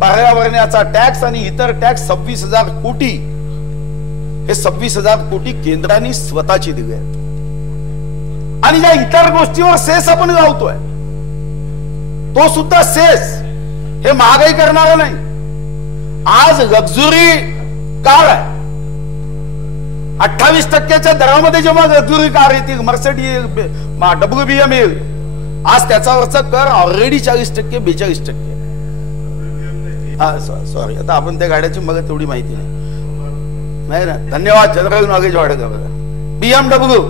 पर्यावरणाचा टॅक्स आणि इतर टॅक्स 26,000 कोटी, हे 26,000 कोटी केंद्राने स्वतःची दिले आहेत. आणि ज्या इतर गोष्टीवर सेस आपण लावतोय तो सुद्धा सेस हे महागाई करणारा नाही. आज लक्झुरी कार आहे, 28%च्या दरामध्ये जेव्हा लक्झुरी कार येतील, मर्सिडीज, WBM येईल, आज त्याच्यावरचा कर ऑलरेडी 40%, 42%. हा सॉरी, आता आपण त्या गाड्याची मग तेवढी माहिती नाही ना. धन्यवाद चंद्रकांत नागेश वाडेकर. BMW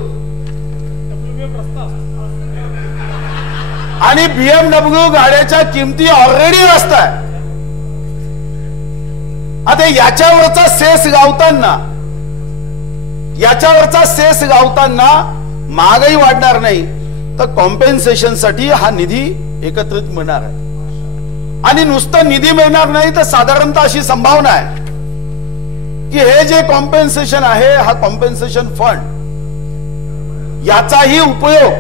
आणि BMW गाड्याच्या किमती ऑलरेडी जास्त आहे. आता याच्यावरचा सेस लावताना महागाई वाढणार नाही तर कॉम्पेन्सेशन साठी हा निधी एकत्रित मिळणार आहे. आणि नुसतं निधी मिळणार नाही तर साधारणतः अशी संभावना आहे की हे जे कॉम्पेन्सेशन आहे हा कॉम्पेन्सेशन फंड याचाही उपयोग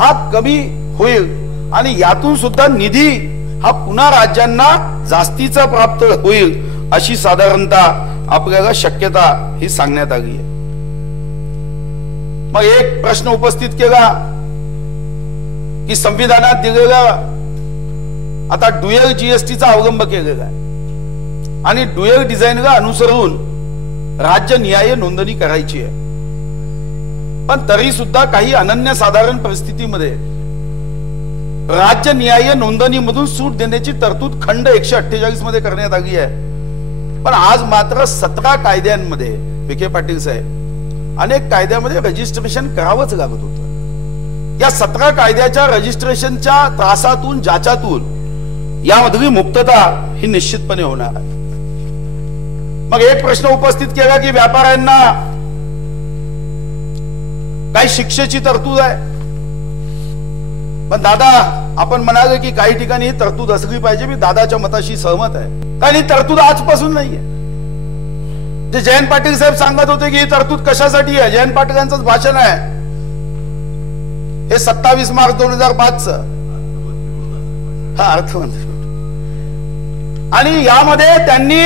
हा कमी होईल आणि यातून सुद्धा निधी हा पुन्हा राज्यांना जास्तीचा प्राप्त होईल अशी साधारणतः आपल्याला शक्यता ही सांगण्यात आली आहे. मग एक प्रश्न उपस्थित केला की संविधानात दिलेला आता ड्युअल जीएसटीचा अवलंब केलेला आहे आणि ड्युअल डिझाईनला अनुसरून राज्य न्याय नोंदणी करायची आहे. पण तरी सुद्धा काही अनन्यसाधारण परिस्थितीमध्ये राज्य न्याय नोंदणीमधून सूट देण्याची तरतूद खंड 148 मध्ये करण्यात आली आहे. पण आज मात्र 17 कायद्यांमध्ये विखे पाटील साहेब अनेक कायद्यामध्ये रजिस्ट्रेशन करावंच लागत होतं. या 17 कायद्याच्या रजिस्ट्रेशनच्या त्रासातून जाचातून यामधली मुक्तता ही निश्चितपणे होणार आहे. मग एक प्रश्न उपस्थित केला की व्यापाऱ्यांना काही शिक्षेची तरतूद आहे. पण दादा आपण म्हणाले की काही ठिकाणी ही तरतूद असली पाहिजे. मी दादाच्या मताशी सहमत आहे, कारण ही तरतूद आजपासून नाहीये. जे जयंत पाटील साहेब सांगत होते की ही तरतूद कशासाठी आहे, जयंत पाटीलांचंच भाषण आहे हे 27 मार्च 2005 हा अर्थमंत्री. आणि यामध्ये त्यांनी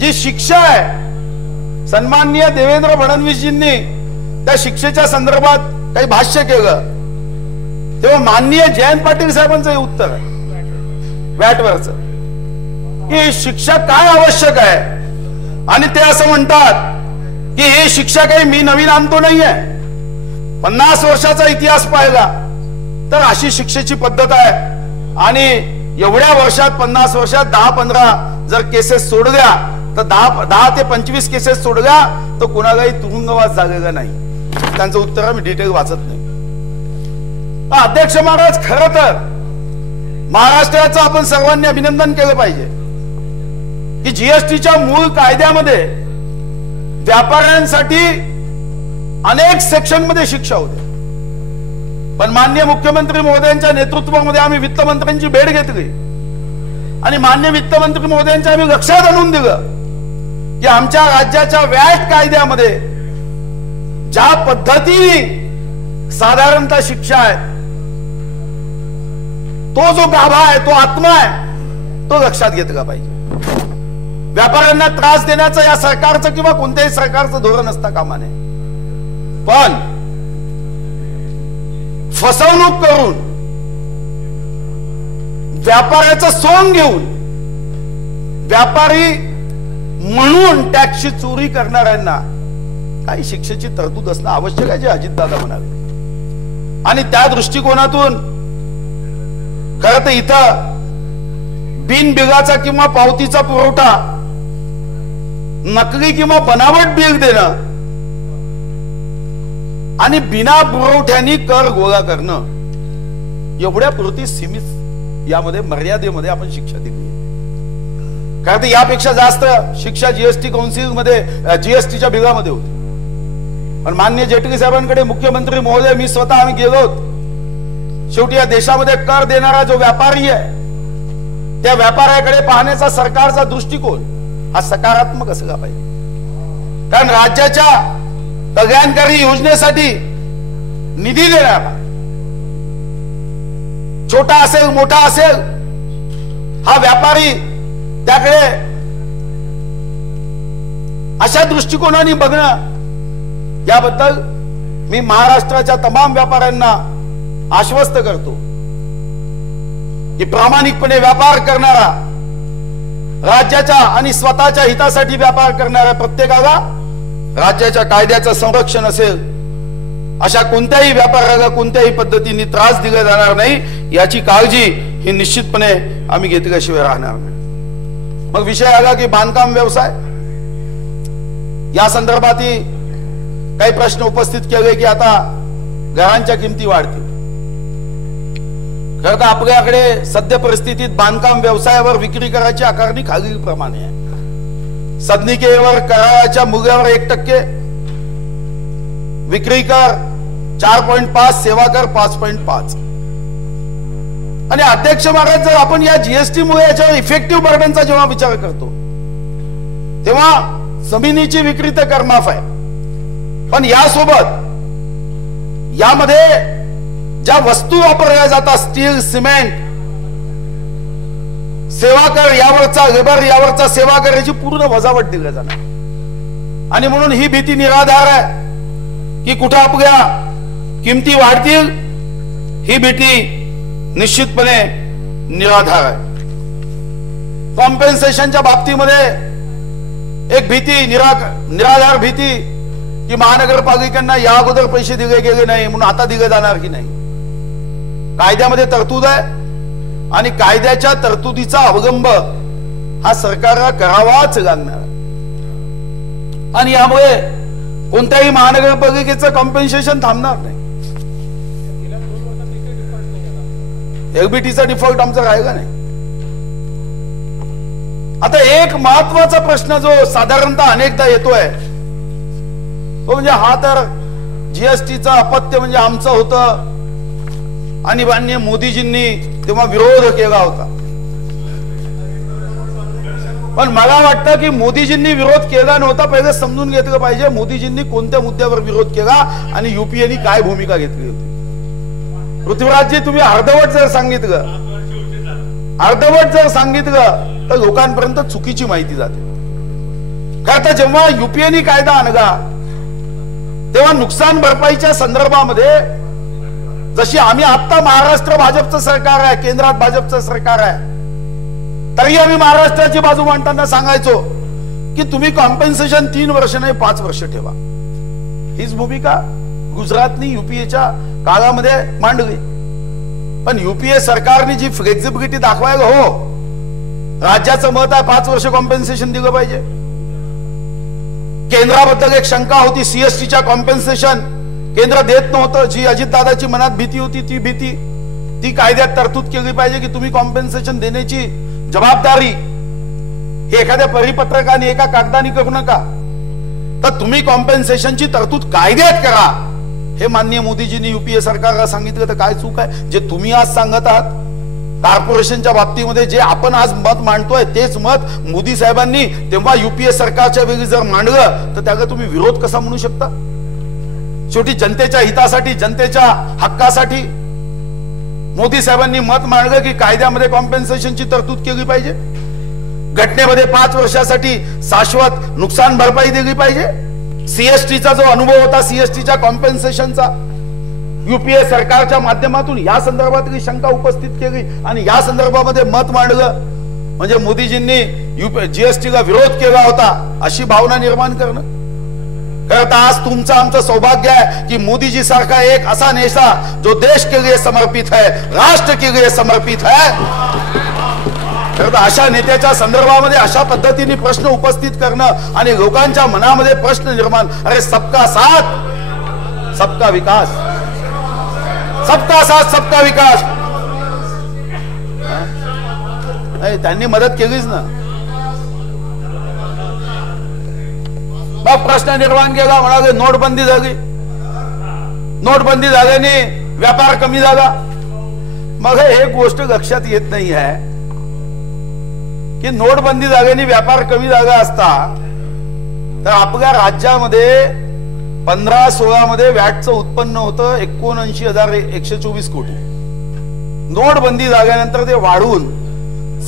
जी शिक्षा आहे सन्माननीय देवेंद्र फडणवीसजींनी त्या शिक्षेच्या संदर्भात काही भाष्य केलं तेव्हा माननीय जयंत पाटील साहेबांचं हे उत्तर आहे वॅटवरचं की शिक्षा काय आवश्यक आहे. आणि ते असं म्हणतात की ही शिक्षा काही मी नवीन आणतो नाहीये. 50 वर्षाचा इतिहास पाहिला तर अशी शिक्षेची पद्धत आहे. आणि एवढ्या वर्षात 50 वर्षात 10-15 जर केसेस सोडल्या तर 10 ते 25 केसेस सोडल्या तर कोणालाही तुरुंगवास झालेला नाही. त्यांचं उत्तर मी डिटेल वाचत नाही. अध्यक्ष महाराज खरं तर महाराष्ट्राचं आपण सर्वांनी अभिनंदन केलं पाहिजे की जीएसटीच्या मूळ कायद्यामध्ये व्यापाऱ्यांसाठी अनेक सेक्शन मध्ये शिक्षा होते. पण माननीय मुख्यमंत्री महोदयांच्या नेतृत्वामध्ये आम्ही वित्तमंत्र्यांची भेट घेतली आणि माननीय वित्तमंत्री महोदयांच्या आम्ही लक्षात आणून दिलं की आमच्या राज्याच्या व्याट कायद्यामध्ये ज्या पद्धतीने साधारणतः शिक्षा आहे तो जो गाभा आहे तो आत्मा आहे तो लक्षात घेतला पाहिजे. व्यापाऱ्यांना त्रास देण्याचं या सरकारचं किंवा कोणत्याही सरकारचं धोरण असता कामा नये. पण फसवणूक करून व्यापाऱ्याचं सोंग घेऊन व्यापारी म्हणून टॅक्सची चोरी करणाऱ्यांना काही शिक्षेची तरतूद असणं आवश्यक आहे जे अजितदादा म्हणाले. आणि त्या दृष्टिकोनातून खरं तर इथं बिनबिलाचा किंवा पावतीचा पुरवठा नकली किंवा बनावट बिल देणं आणि बिना पुरवठ्याने कर गोळा करणं एवढ्या पुरती सीमित यामध्ये मर्यादेमध्ये आपण शिक्षा दिली. कारण यापेक्षा जास्त शिक्षा जीएसटी काउन्सिल मध्ये जीएसटीच्या बिलामध्ये होती. पण माननीय जेटली साहेबांकडे मुख्यमंत्री महोदय मी स्वतः आम्ही गेलो. शेवटी या देशामध्ये कर देणारा जो व्यापारी आहे त्या व्यापाऱ्याकडे पाहण्याचा सरकारचा दृष्टिकोन हा सकारात्मक असला पाहिजे. कारण राज्याच्या कल्याणकारी योजनेसाठी निधी देणारा छोटा असेल मोठा असेल हा व्यापारी त्याकडे अशा दृष्टिकोनाने बघणं याबद्दल मी महाराष्ट्राच्या तमाम व्यापाऱ्यांना आश्वस्त करतो की प्रामाणिकपणे व्यापार करणारा राज्याच्या आणि स्वतःच्या हितासाठी व्यापार करणाऱ्या प्रत्येकाला राज्याच्या कायद्याचं संरक्षण असेल अशा कोणत्याही व्यापाऱ्याला कोणत्याही पद्धतीने त्रास दिला जाणार नाही याची काळजी ही निश्चितपणे आम्ही घेतल्याशिवाय राहणार नाही. मग विषय आला की बांधकाम व्यवसाय या संदर्भातही काही प्रश्न उपस्थित केले की आता घरांच्या किमती वाढतील. खरं तर आपल्याकडे सध्या परिस्थितीत बांधकाम व्यवसायावर विक्री करायची आकारणी खालीलप्रमाणे आहे. सदनिकेवर कराराच्या मूल्यावर 1%, विक्री कर 4.5, सेवा कर 5.5. आणि अध्यक्ष महाराज जर आपण या जीएसटी मुळे याच्यावर इफेक्टिव्ह बर्डनचा जेव्हा विचार करतो तेव्हा जमिनीची विक्री तर कर माफ आहे. पण यासोबत यामध्ये ज्या वस्तू वापरल्या जातात स्टील सिमेंट सेवा कर यावरचा लेबर यावरचा सेवा कर याची पूर्ण वजावट दिली जाणार. आणि म्हणून ही भीती निराधार आहे की कुठे आपल्या किमती वाढतील ही भीती निश्चितपणे निराधार आहे. कॉम्पेन्सेशनच्या बाबतीमध्ये एक भीती निराधार भीती की महानगरपालिकांना या अगोदर पैसे दिले गेले नाही म्हणून आता दिले जाणार की नाही. कायद्यामध्ये तरतूद आहे आणि कायद्याच्या तरतुदीचा अवलंब हा सरकारला करावाच लागणार आणि यामुळे कोणत्याही महानगरपालिकेचं कॉम्पेन्सेशन थांबणार नाही. एलबीटीचा डिफॉल्ट आमचा राहिला नाही. आता एक महत्वाचा प्रश्न जो साधारणतः अनेकदा येतोय तो म्हणजे हा तर जीएसटीचा अपत्य म्हणजे आमचं होतं आणि माननीय मोदीजींनी तेव्हा विरोध केला होता. पण मला वाटतं की मोदीजींनी विरोध केला नव्हता. पहिले समजून घेतलं पाहिजे मोदीजींनी कोणत्या मुद्द्यावर विरोध केला आणि युपीएने काय भूमिका घेतली होती. पृथ्वीराजजी तुम्ही अर्धवट जर सांगितलं तर लोकांपर्यंत चुकीची माहिती जाते. कारण तर जेव्हा युपीएने कायदा आणला तेव्हा नुकसान भरपाईच्या संदर्भामध्ये जशी आम्ही आता महाराष्ट्र भाजपचं सरकार आहे, केंद्रात भाजपचं सरकार आहे, तरी आम्ही महाराष्ट्राची बाजू मांडताना सांगायचो की तुम्ही कॉम्पेन्सेशन 3 वर्ष नाही 5 वर्ष ठेवा. हीच भूमिका गुजरातनी युपीएच्या काळामध्ये मांडली. पण युपीए सरकारने जी फ्लेक्झिबिलिटी दाखवायला हो, राज्याचं मत आहे 5 वर्ष कॉम्पेन्सेशन दिलं पाहिजे. केंद्राबद्दल एक शंका होती, सीएसटीच्या कॉम्पेन्सेशन केंद्र देत नव्हतं. जी अजितदादाची मनात भीती होती ती कायद्यात तरतूद केली पाहिजे की तुम्ही कॉम्पेन्सेशन देण्याची जबाबदारी हे एखाद्या परिपत्रकाने एका कागदाने करू नका, तर तुम्ही कॉम्पेन्सेशनची तरतूद कायद्यात करा. हे माननीय मोदीजींनी युपीए सरकारला सांगितलं तर काय चूक आहे? जे तुम्ही आज सांगत आहात कॉर्पोरेशनच्या बाबतीमध्ये जे आपण आज मत मांडतोय तेच मत मोदी साहेबांनी तेव्हा युपीए सरकारच्या वेळी जर मांडलं तर त्याला तुम्ही विरोध कसा म्हणू शकता? शेवटी जनतेच्या हितासाठी, जनतेच्या हक्कासाठी मोदी साहेबांनी मत मांडलं की कायद्यामध्ये कॉम्पेन्सेशनची तरतूद केली पाहिजे, घटनेमध्ये 5 वर्षासाठी शाश्वत नुकसान भरपाई दिली पाहिजे. सीएसटीचा जो अनुभव होता सीएसटीच्या कॉम्पेन्सेशनचा, युपीए सरकारच्या माध्यमातून या संदर्भातली शंका उपस्थित केली आणि या संदर्भामध्ये मत मांडलं म्हणजे मोदीजींनी जीएसटीला विरोध केला होता अशी भावना निर्माण करणं. खरं आज तुमचं आमचं सौभाग्य आहे की मोदीजी सारखा एक असा नेता जो देश के लिए समर्पित है, राष्ट्र के लिए समर्पित है, खरं अशा नेत्याच्या संदर्भामध्ये अशा पद्धतीने प्रश्न उपस्थित करणं आणि लोकांच्या मनामध्ये प्रश्न निर्माण, अरे सबका साथ सबका विकास, सबका साथ सबका विकास. त्यांनी मदत केलीच ना. मग प्रश्न निर्माण केला, म्हणाले नोटबंदी झाली, नोटबंदी झाल्याने व्यापार कमी झाला. मग हे गोष्ट लक्षात येत नाही आहे की नोटबंदी झाल्याने व्यापार कमी झाला असता तर आपल्या राज्यामध्ये 15-16 मध्ये व्हॅटचं उत्पन्न होतं 79,124 कोटी. नोटबंदी झाल्यानंतर ते वाढून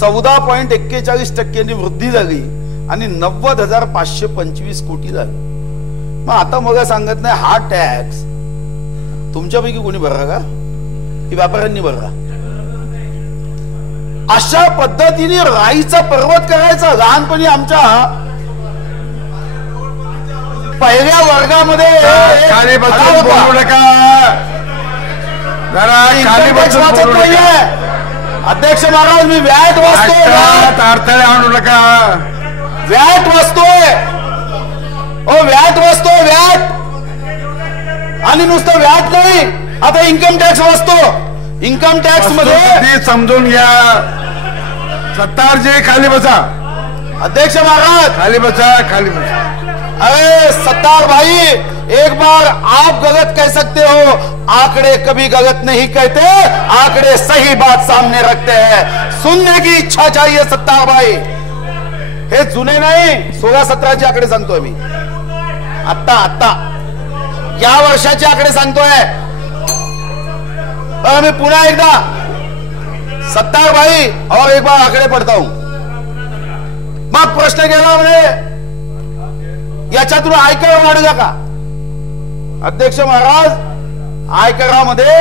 14.41% वृद्धी झाली आणि 90,525 कोटी झाली. मग आता मग सांगत नाही हा टॅक्स तुमच्यापैकी कोणी भरला का की व्यापाऱ्यांनी भरला? अशा पद्धतीने राईचा पर्वत करायचा. लहानपणी आमच्या पहिल्या वर्गामध्ये खाली बसून बोलू नका, जरा खाली बसून बोलू नका. अध्यक्ष महाराज मी व्याट वाचतोय, अडथळे आणू नका. व्याट वाचतोय, ओ व्याट वाचतोय, व्याट. आणि नुसतं व्याट नाही, आता इन्कम टॅक्स वाचतो. इन्कम टॅक्स मध्ये समजून घ्या. सत्तारजी खाली बसा. अध्यक्ष महाराज खाली बसा, खाली बसा. अरे सत्तार भाई, एक बार आप गलत कह सकते हो, आंकड़े कभी गलत नहीं कहते, आंकड़े सही बात सामने रखते हैं. सुनने की इच्छा चाहिए सत्तार भाई. हे जुने नाही, 16-17चे आकडे सांगतोय मी. आता या वर्षाचे आकडे सांगतोय. मी पुन्हा एकदा सत्तार भाई और एक बार आकडे पडता हूं. मग प्रश्न केला म्हणजे याच्यातून आयकर वाढला का? अध्यक्ष महाराज, आयकरामध्ये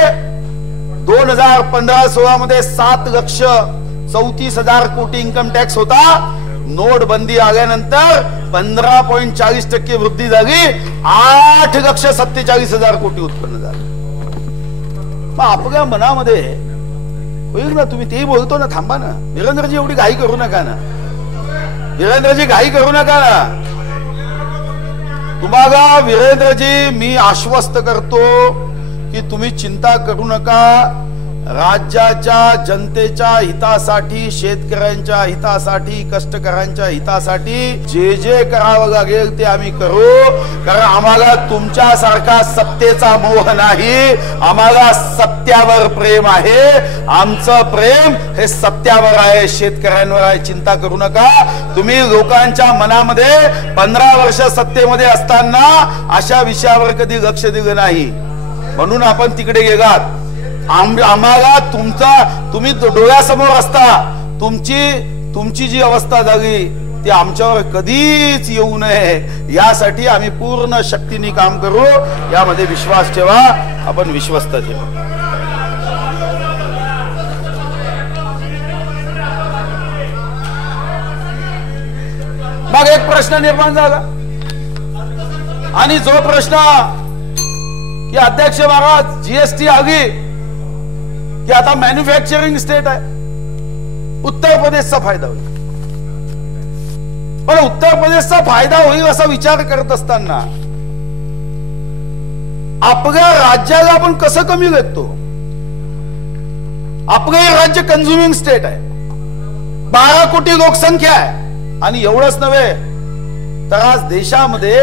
2015-16 मध्ये 7,34,000 कोटी इन्कम टॅक्स होता. नोटबंदी आल्यानंतर 15.40% वृद्धी झाली, 8,47,000 कोटी उत्पन्न झालं. मग आपल्या मनामध्ये होईल ना, तुम्ही तेही बोलतो ना, थांबा ना वीरेंद्रजी, एवढी घाई करू नका ना वीरेंद्रजी, घाई करू नका ना. तुम्हाला वीरेंद्रजी मी आश्वस्त करतो की तुम्ही चिंता करू नका. राज्याच्या जनतेच्या हितासाठी, शेतकऱ्यांच्या हितासाठी, कष्टकऱ्यांच्या हितासाठी जे जे करावं लागेल ते आम्ही करू. कारण आम्हाला तुमच्यासारखा सत्तेचा मोह नाही, आम्हाला सत्यावर प्रेम आहे. आमचं प्रेम हे सत्यावर आहे, शेतकऱ्यांवर आहे. चिंता करू नका. तुम्ही लोकांच्या मनामध्ये 15 वर्ष सत्तेमध्ये असताना अशा विषयावर कधी लक्ष दिलं नाही, म्हणून आपण तिकडे गेलात. आम्हाला तुम्ही डोळ्यासमोर असता तुमची जी अवस्था झाली ती आमच्यावर कधीच येऊ नये, यासाठी आम्ही पूर्ण शक्तीने काम करू. यामध्ये विश्वास ठेवा, आपण विश्वस्त ठेवा. मग एक प्रश्न निर्माण झाला, आणि जो प्रश्न की अध्यक्ष महाराज जीएसटी आली की आता मॅन्युफॅक्चरिंग स्टेट आहे, उत्तर प्रदेशचा फायदा होईल. पण उत्तर प्रदेशचा फायदा होईल असा विचार करत असताना आपल्या राज्याला आपण कसं कमी लेखतो. आपलं हे राज्य कन्झ्युमिंग स्टेट आहे, 12 कोटी लोकसंख्या आहे, आणि एवढंच नव्हे तर आज देशामध्ये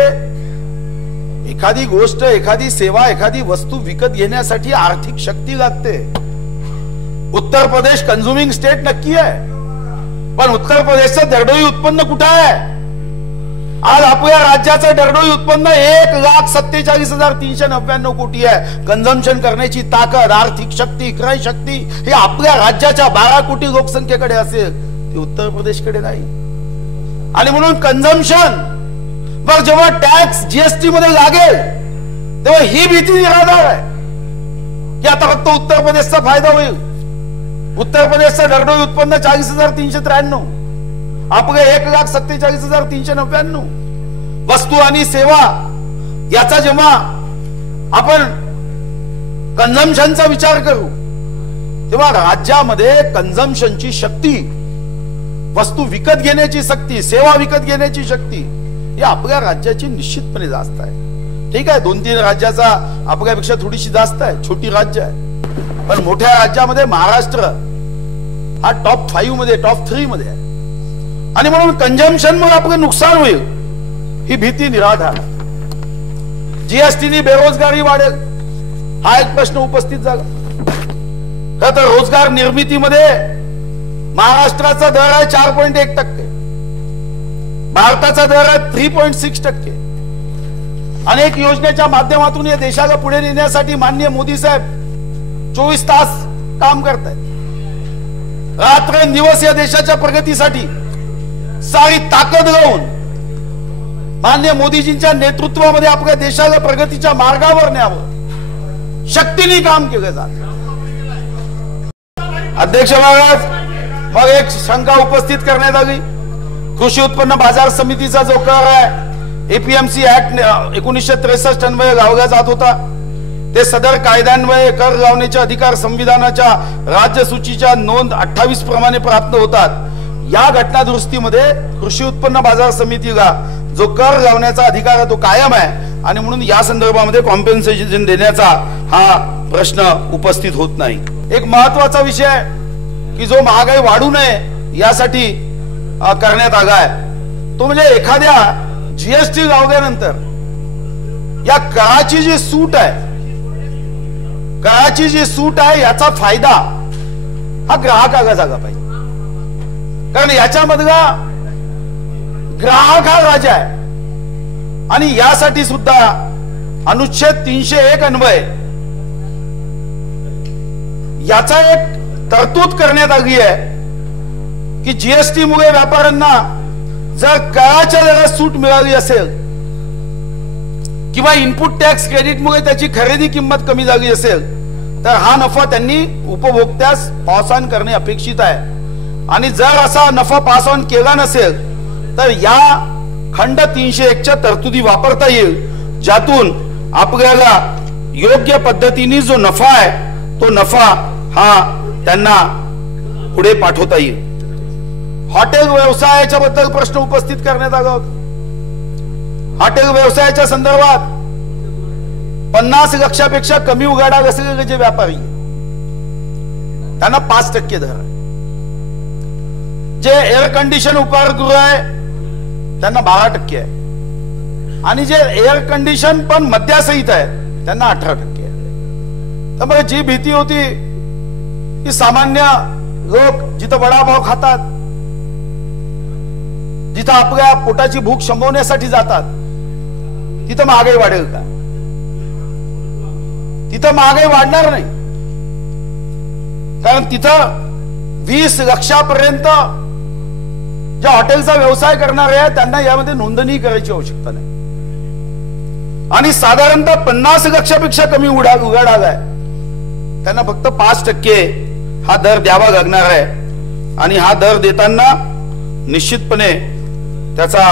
एखादी गोष्ट, एखादी सेवा, एखादी वस्तू विकत घेण्यासाठी आर्थिक शक्ती लागते. उत्तर प्रदेश कन्झ्युमिंग स्टेट नक्की आहे, पण उत्तर प्रदेशचं दरडोई उत्पन्न कुठं आहे? आज आपल्या राज्याचं दरडोई उत्पन्न 1,47,399 कोटी आहे. कन्झम्पशन करण्याची ताकद, आर्थिक शक्ती, क्रय शक्ती हे आपल्या राज्याच्या 12 कोटी लोकसंख्येकडे असेल, ते उत्तर प्रदेशकडे नाही. आणि म्हणून कन्झम्पशन वर जेव्हा टॅक्स जीएसटी मध्ये लागेल तेव्हा ही भीती निराधार आहे की आता फक्त उत्तर प्रदेशचा फायदा होईल. उत्तर प्रदेशचं दरडोई उत्पन्न 40,393, आपले 1,47,399. वस्तू आणि सेवा याचा जेव्हा आपण कन्झम्पशनचा विचार करू तेव्हा राज्यामध्ये कन्झम्पशनची शक्ती, वस्तू विकत घेण्याची शक्ती, सेवा विकत घेण्याची शक्ती ही आपल्या राज्याची निश्चितपणे जास्त आहे. ठीक आहे, 2-3 राज्याचा आपल्यापेक्षा थोडीशी जास्त आहे, छोटी राज्य आहे, पण मोठ्या राज्यामध्ये महाराष्ट्र हा टॉप 5 मध्ये, टॉप 3 मध्ये आहे. आणि म्हणून कन्झम्पशन मुळे आपलं नुकसान होईल ही भीती निराधार. जीएसटीने बेरोजगारी वाढेल हा एक प्रश्न उपस्थित झाला. खरं तर रोजगार निर्मितीमध्ये महाराष्ट्राचा दर आहे 4.1%, भारताचा दर आहे 3.6%. अनेक योजनेच्या माध्यमातून या देशाला पुढे नेण्यासाठी माननीय मोदी साहेब 24 तास काम करतायत. रात्रंदिवस या देशाच्या प्रगतीसाठी सारी ताकद लावून माननीय मोदीजींच्या नेतृत्वामध्ये आपल्या देशाला प्रगतीच्या मार्गावर न्यावं शक्तीने काम केलं जात. अध्यक्ष महाराज, मग एक शंका उपस्थित करण्यात आली. कृषी उत्पन्न बाजार समितीचा जो कर आहे एपीएमसी ऍक्ट 1963 अन्वये लावला जात होता, ते सदर कायद्यान्वये कर लावण्याचे अधिकार संविधानाच्या राज्य सूचीच्या नोंद 28 प्रमाणे प्राप्त होतात. या घटना दुरुस्तीमध्ये कृषी उत्पन्न बाजार समितीला जो कर लावण्याचा अधिकार आहे तो कायम आहे, आणि म्हणून या संदर्भामध्ये कॉम्पेन्सेशन देण्याचा हा प्रश्न उपस्थित होत नाही. एक महत्वाचा विषय आहे की जो महागाई वाढू नये यासाठी करण्यात आला आहे तो म्हणजे एखाद्या जीएसटी लावल्यानंतर या कराची जी सूट आहे याचा फायदा हा ग्राहकाला झाला पाहिजे. कारण याच्यामधला ग्राहक हा राजा आहे, आणि यासाठी सुद्धा अनुच्छेद 301 अन्वये याचा एक तरतूद करण्यात आली आहे की जीएसटी मुळे व्यापाऱ्यांना जर कराच्या दरात सूट मिळाली असेल किंवा इनपुट टॅक्स क्रेडिट मुळे त्याची खरेदी किंमत कमी झाली असेल तर हा नफा त्यांनी उपभोक्त्यास पास ऑन करणे अपेक्षित आहे. आणि जर असा नफा पास ऑन केला नसेल तर या खंड 301 च्या तरतुदी वापरता येईल, ज्यातून आपल्याला योग्य पद्धतीने जो नफा आहे तो नफा हा त्यांना पुढे पाठवता येईल. हॉटेल व्यवसायाच्या बद्दल प्रश्न उपस्थित करण्यात आला होता. हॉटेल व्यवसायाच्या संदर्भात 50 लाखापेक्षा कमी उघाडा असलेले जे व्यापारी त्यांना 5% दर आहे. जे एअर कंडिशन उपाहारगृह आहे त्यांना 12% आहे आणि जे एअर कंडिशन पण मद्यासहित आहे त्यांना 18% आहे. त्यामुळे जी भीती होती की सामान्य लोक जिथं वडापाव खातात, जिथं आपल्या पोटाची भूक शमवण्यासाठी जातात, तिथं महागाई वाढेल का? तिथं महागाई वाढणार नाही, कारण तिथं 20 लाखापर्यंत ज्या हॉटेलचा व्यवसाय करणारे आहेत त्यांना यामध्ये नोंदणी करायची आवश्यकता नाही आणि साधारणतः 50 लाखापेक्षा कमी उघाड आलाय त्यांना फक्त 5% हा दर द्यावा लागणार आहे आणि हा दर देताना निश्चितपणे त्याचा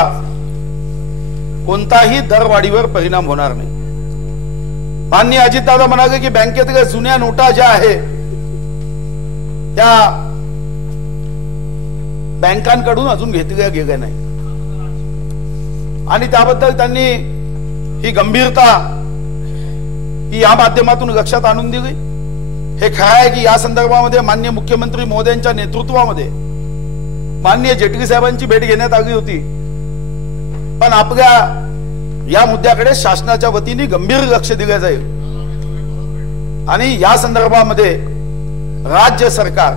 कोणताही दरवाढीवर परिणाम होणार नाही. माननीय अजितदादा म्हणाले की बँकेतल्या जुन्या नोटा ज्या आहेत त्या बँकांकडून अजून घेतल्या गेल्या नाही आणि त्याबद्दल त्यांनी ही गंभीरता ही या माध्यमातून लक्षात आणून दिली. हे खरं आहे की या संदर्भामध्ये माननीय मुख्यमंत्री महोदयांच्या नेतृत्वामध्ये माननीय जेटली साहेबांची भेट घेण्यात आली होती, पण आपल्या या मुद्द्याकडे शासनाच्या वतीने गंभीर लक्ष दिले जाईल आणि या संदर्भामध्ये राज्य सरकार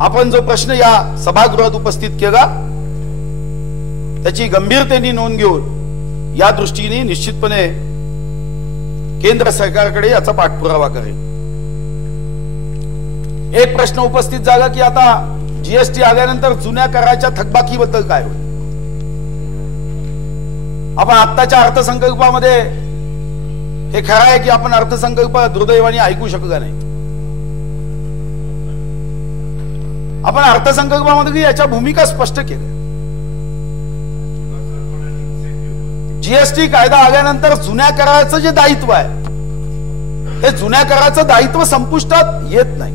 आपण जो प्रश्न या सभागृहात उपस्थित केला त्याची गंभीरतेने नोंद घेऊन या दृष्टीने निश्चितपणे केंद्र सरकारकडे याचा पाठपुरावा करेल. एक प्रश्न उपस्थित झाला की आता जीएसटी आल्यानंतर जुन्या कराच्या थकबाकीबद्दल काय होईल? आपण आत्ताच्या अर्थसंकल्पामध्ये हे खरं आहे की आपण अर्थसंकल्प दुर्दैवाने ऐकू शकला नाही. आपण अर्थसंकल्पामध्ये याच्या भूमिका स्पष्ट केल्या. जीएसटी कायदा आल्यानंतर जुन्या कराचं जे दायित्व आहे हे जुन्या कराचं दायित्व संपुष्टात येत नाही.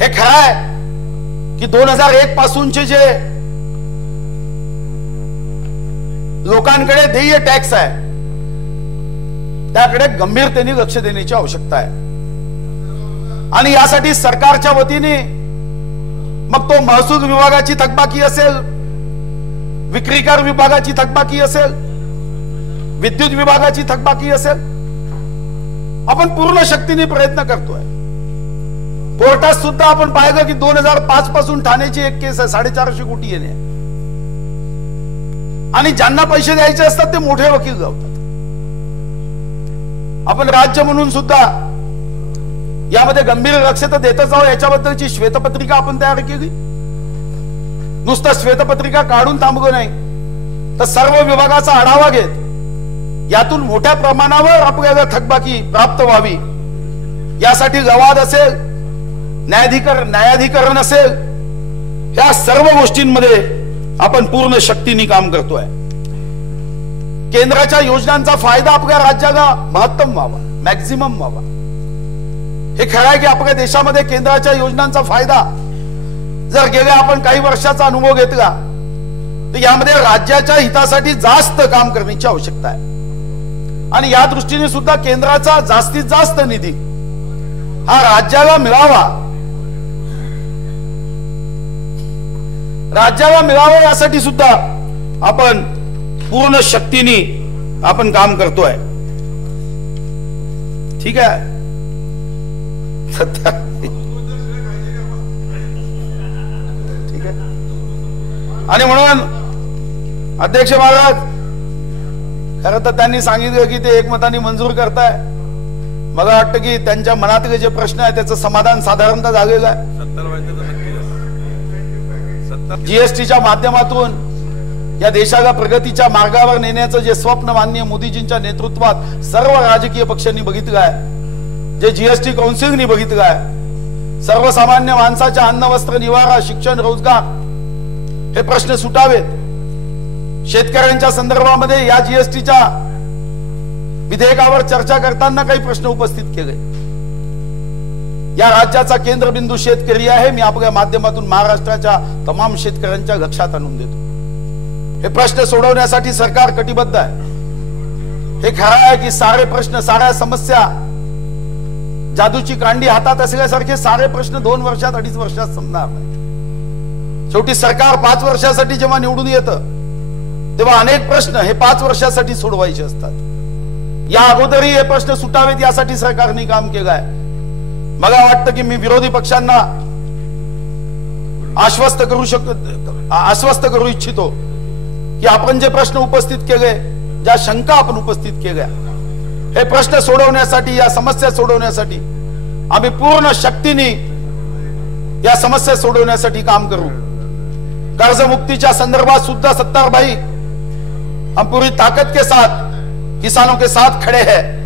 हे खरं आहे की 2001 पासूनचे जे लोकांकडे देय टॅक्स आहे त्याकडे गंभीरतेने लक्ष देण्याची आवश्यकता आहे आणि यासाठी सरकारच्या वतीने मग तो महसूल विभागाची थकबाकी असेल, विक्री कर विभागाची थकबाकी असेल, विद्युत विभागाची थकबाकी असेल, आपण पूर्ण शक्तीने प्रयत्न करतोय. कोर्टात सुद्धा आपण पाहिलं की 2005 पासून ठाण्याची एक केस आहे 450 कोटी येणे आणि ज्यांना पैसे द्यायचे असतात ते मोठे वकील गावतात. आपण राज्य म्हणून सुद्धा यामध्ये गंभीर लक्ष तर देतच आहोत. याच्याबद्दलची श्वेतपत्रिका आपण तयार केली. नुसतं श्वेतपत्रिका काढून थांबलो नाही तर सर्व विभागाचा आढावा घेत यातून मोठ्या प्रमाणावर आपल्याला थकबाकी प्राप्त व्हावी यासाठी लवाद असेल, न्यायाधिकरण असेल, या सर्व गोष्टींमध्ये आपण पूर्ण शक्तीने काम करतोय. केंद्राच्या योजनांचा फायदा आपल्या राज्याला महत्तम व्हावा, मॅक्झिमम व्हावा. हे खरं आहे की आपल्या देशामध्ये केंद्राच्या योजनांचा फायदा जर गेल्या आपण काही वर्षाचा अनुभव घेतला तर यामध्ये राज्याच्या हितासाठी जास्त काम करण्याची आवश्यकता आहे आणि या दृष्टीने सुद्धा केंद्राचा जास्तीत जास्त निधी हा राज्याला मिळावा यासाठी सुद्धा आपण पूर्ण शक्तीने आपण काम करतोय. ठीक आहे. ठीक आहे. आणि म्हणून अध्यक्ष महाराज खरं तर त्यांनी सांगितलं की ते एकमताने मंजूर करताय. मला वाटतं की त्यांच्या मनातले जे प्रश्न आहे त्याचं समाधान साधारणतः झालेलं आहे. जीएसटीच्या माध्यमातून या देशाला प्रगतीच्या मार्गावर नेण्याचं जे स्वप्न माननीय मोदीजींच्या नेतृत्वात सर्व राजकीय पक्षांनी बघितलं आहे, जे जीएसटी काउन्सिलनी बघितलं आहे, सर्वसामान्य माणसाच्या अन्न, वस्त्र, निवारा, शिक्षण, रोजगार हे प्रश्न सुटावेत. शेतकऱ्यांच्या संदर्भामध्ये या जीएसटीच्या विधेयकावर चर्चा करताना काही प्रश्न उपस्थित केले. या राज्याचा केंद्रबिंदू शेतकरी आहे. मी आपल्या माध्यमातून महाराष्ट्राच्या तमाम शेतकऱ्यांच्या लक्षात आणून देतो, हे प्रश्न सोडवण्यासाठी सरकार कटिबद्ध आहे. हे खरं आहे की सारे प्रश्न, साऱ्या समस्या जादूची कांडी हातात असल्यासारखे सारे प्रश्न 2 वर्षात 2.5 वर्षात संपणार नाही. शेवटी सरकार 5 वर्षासाठी जेव्हा निवडून येतं तेव्हा अनेक प्रश्न हे 5 वर्षासाठी सोडवायचे असतात. या अगोदरही हे प्रश्न सुटावेत यासाठी सरकारने काम केलं आहे. मला वाटतं की मी विरोधी पक्षांना आश्वस्त करू इच्छितो की आपण जे प्रश्न उपस्थित केले, ज्या शंका आपण उपस्थित केल्या, हे प्रश्न सोडवण्यासाठी, या समस्या सोडवण्यासाठी आम्ही पूर्ण शक्तीने या समस्या सोडवण्यासाठी काम करू. कर्जमुक्तीच्या संदर्भात सुद्धा सत्तार भाई हम पूरी ताकत के साथ किसानों के साथ खड़े हैं.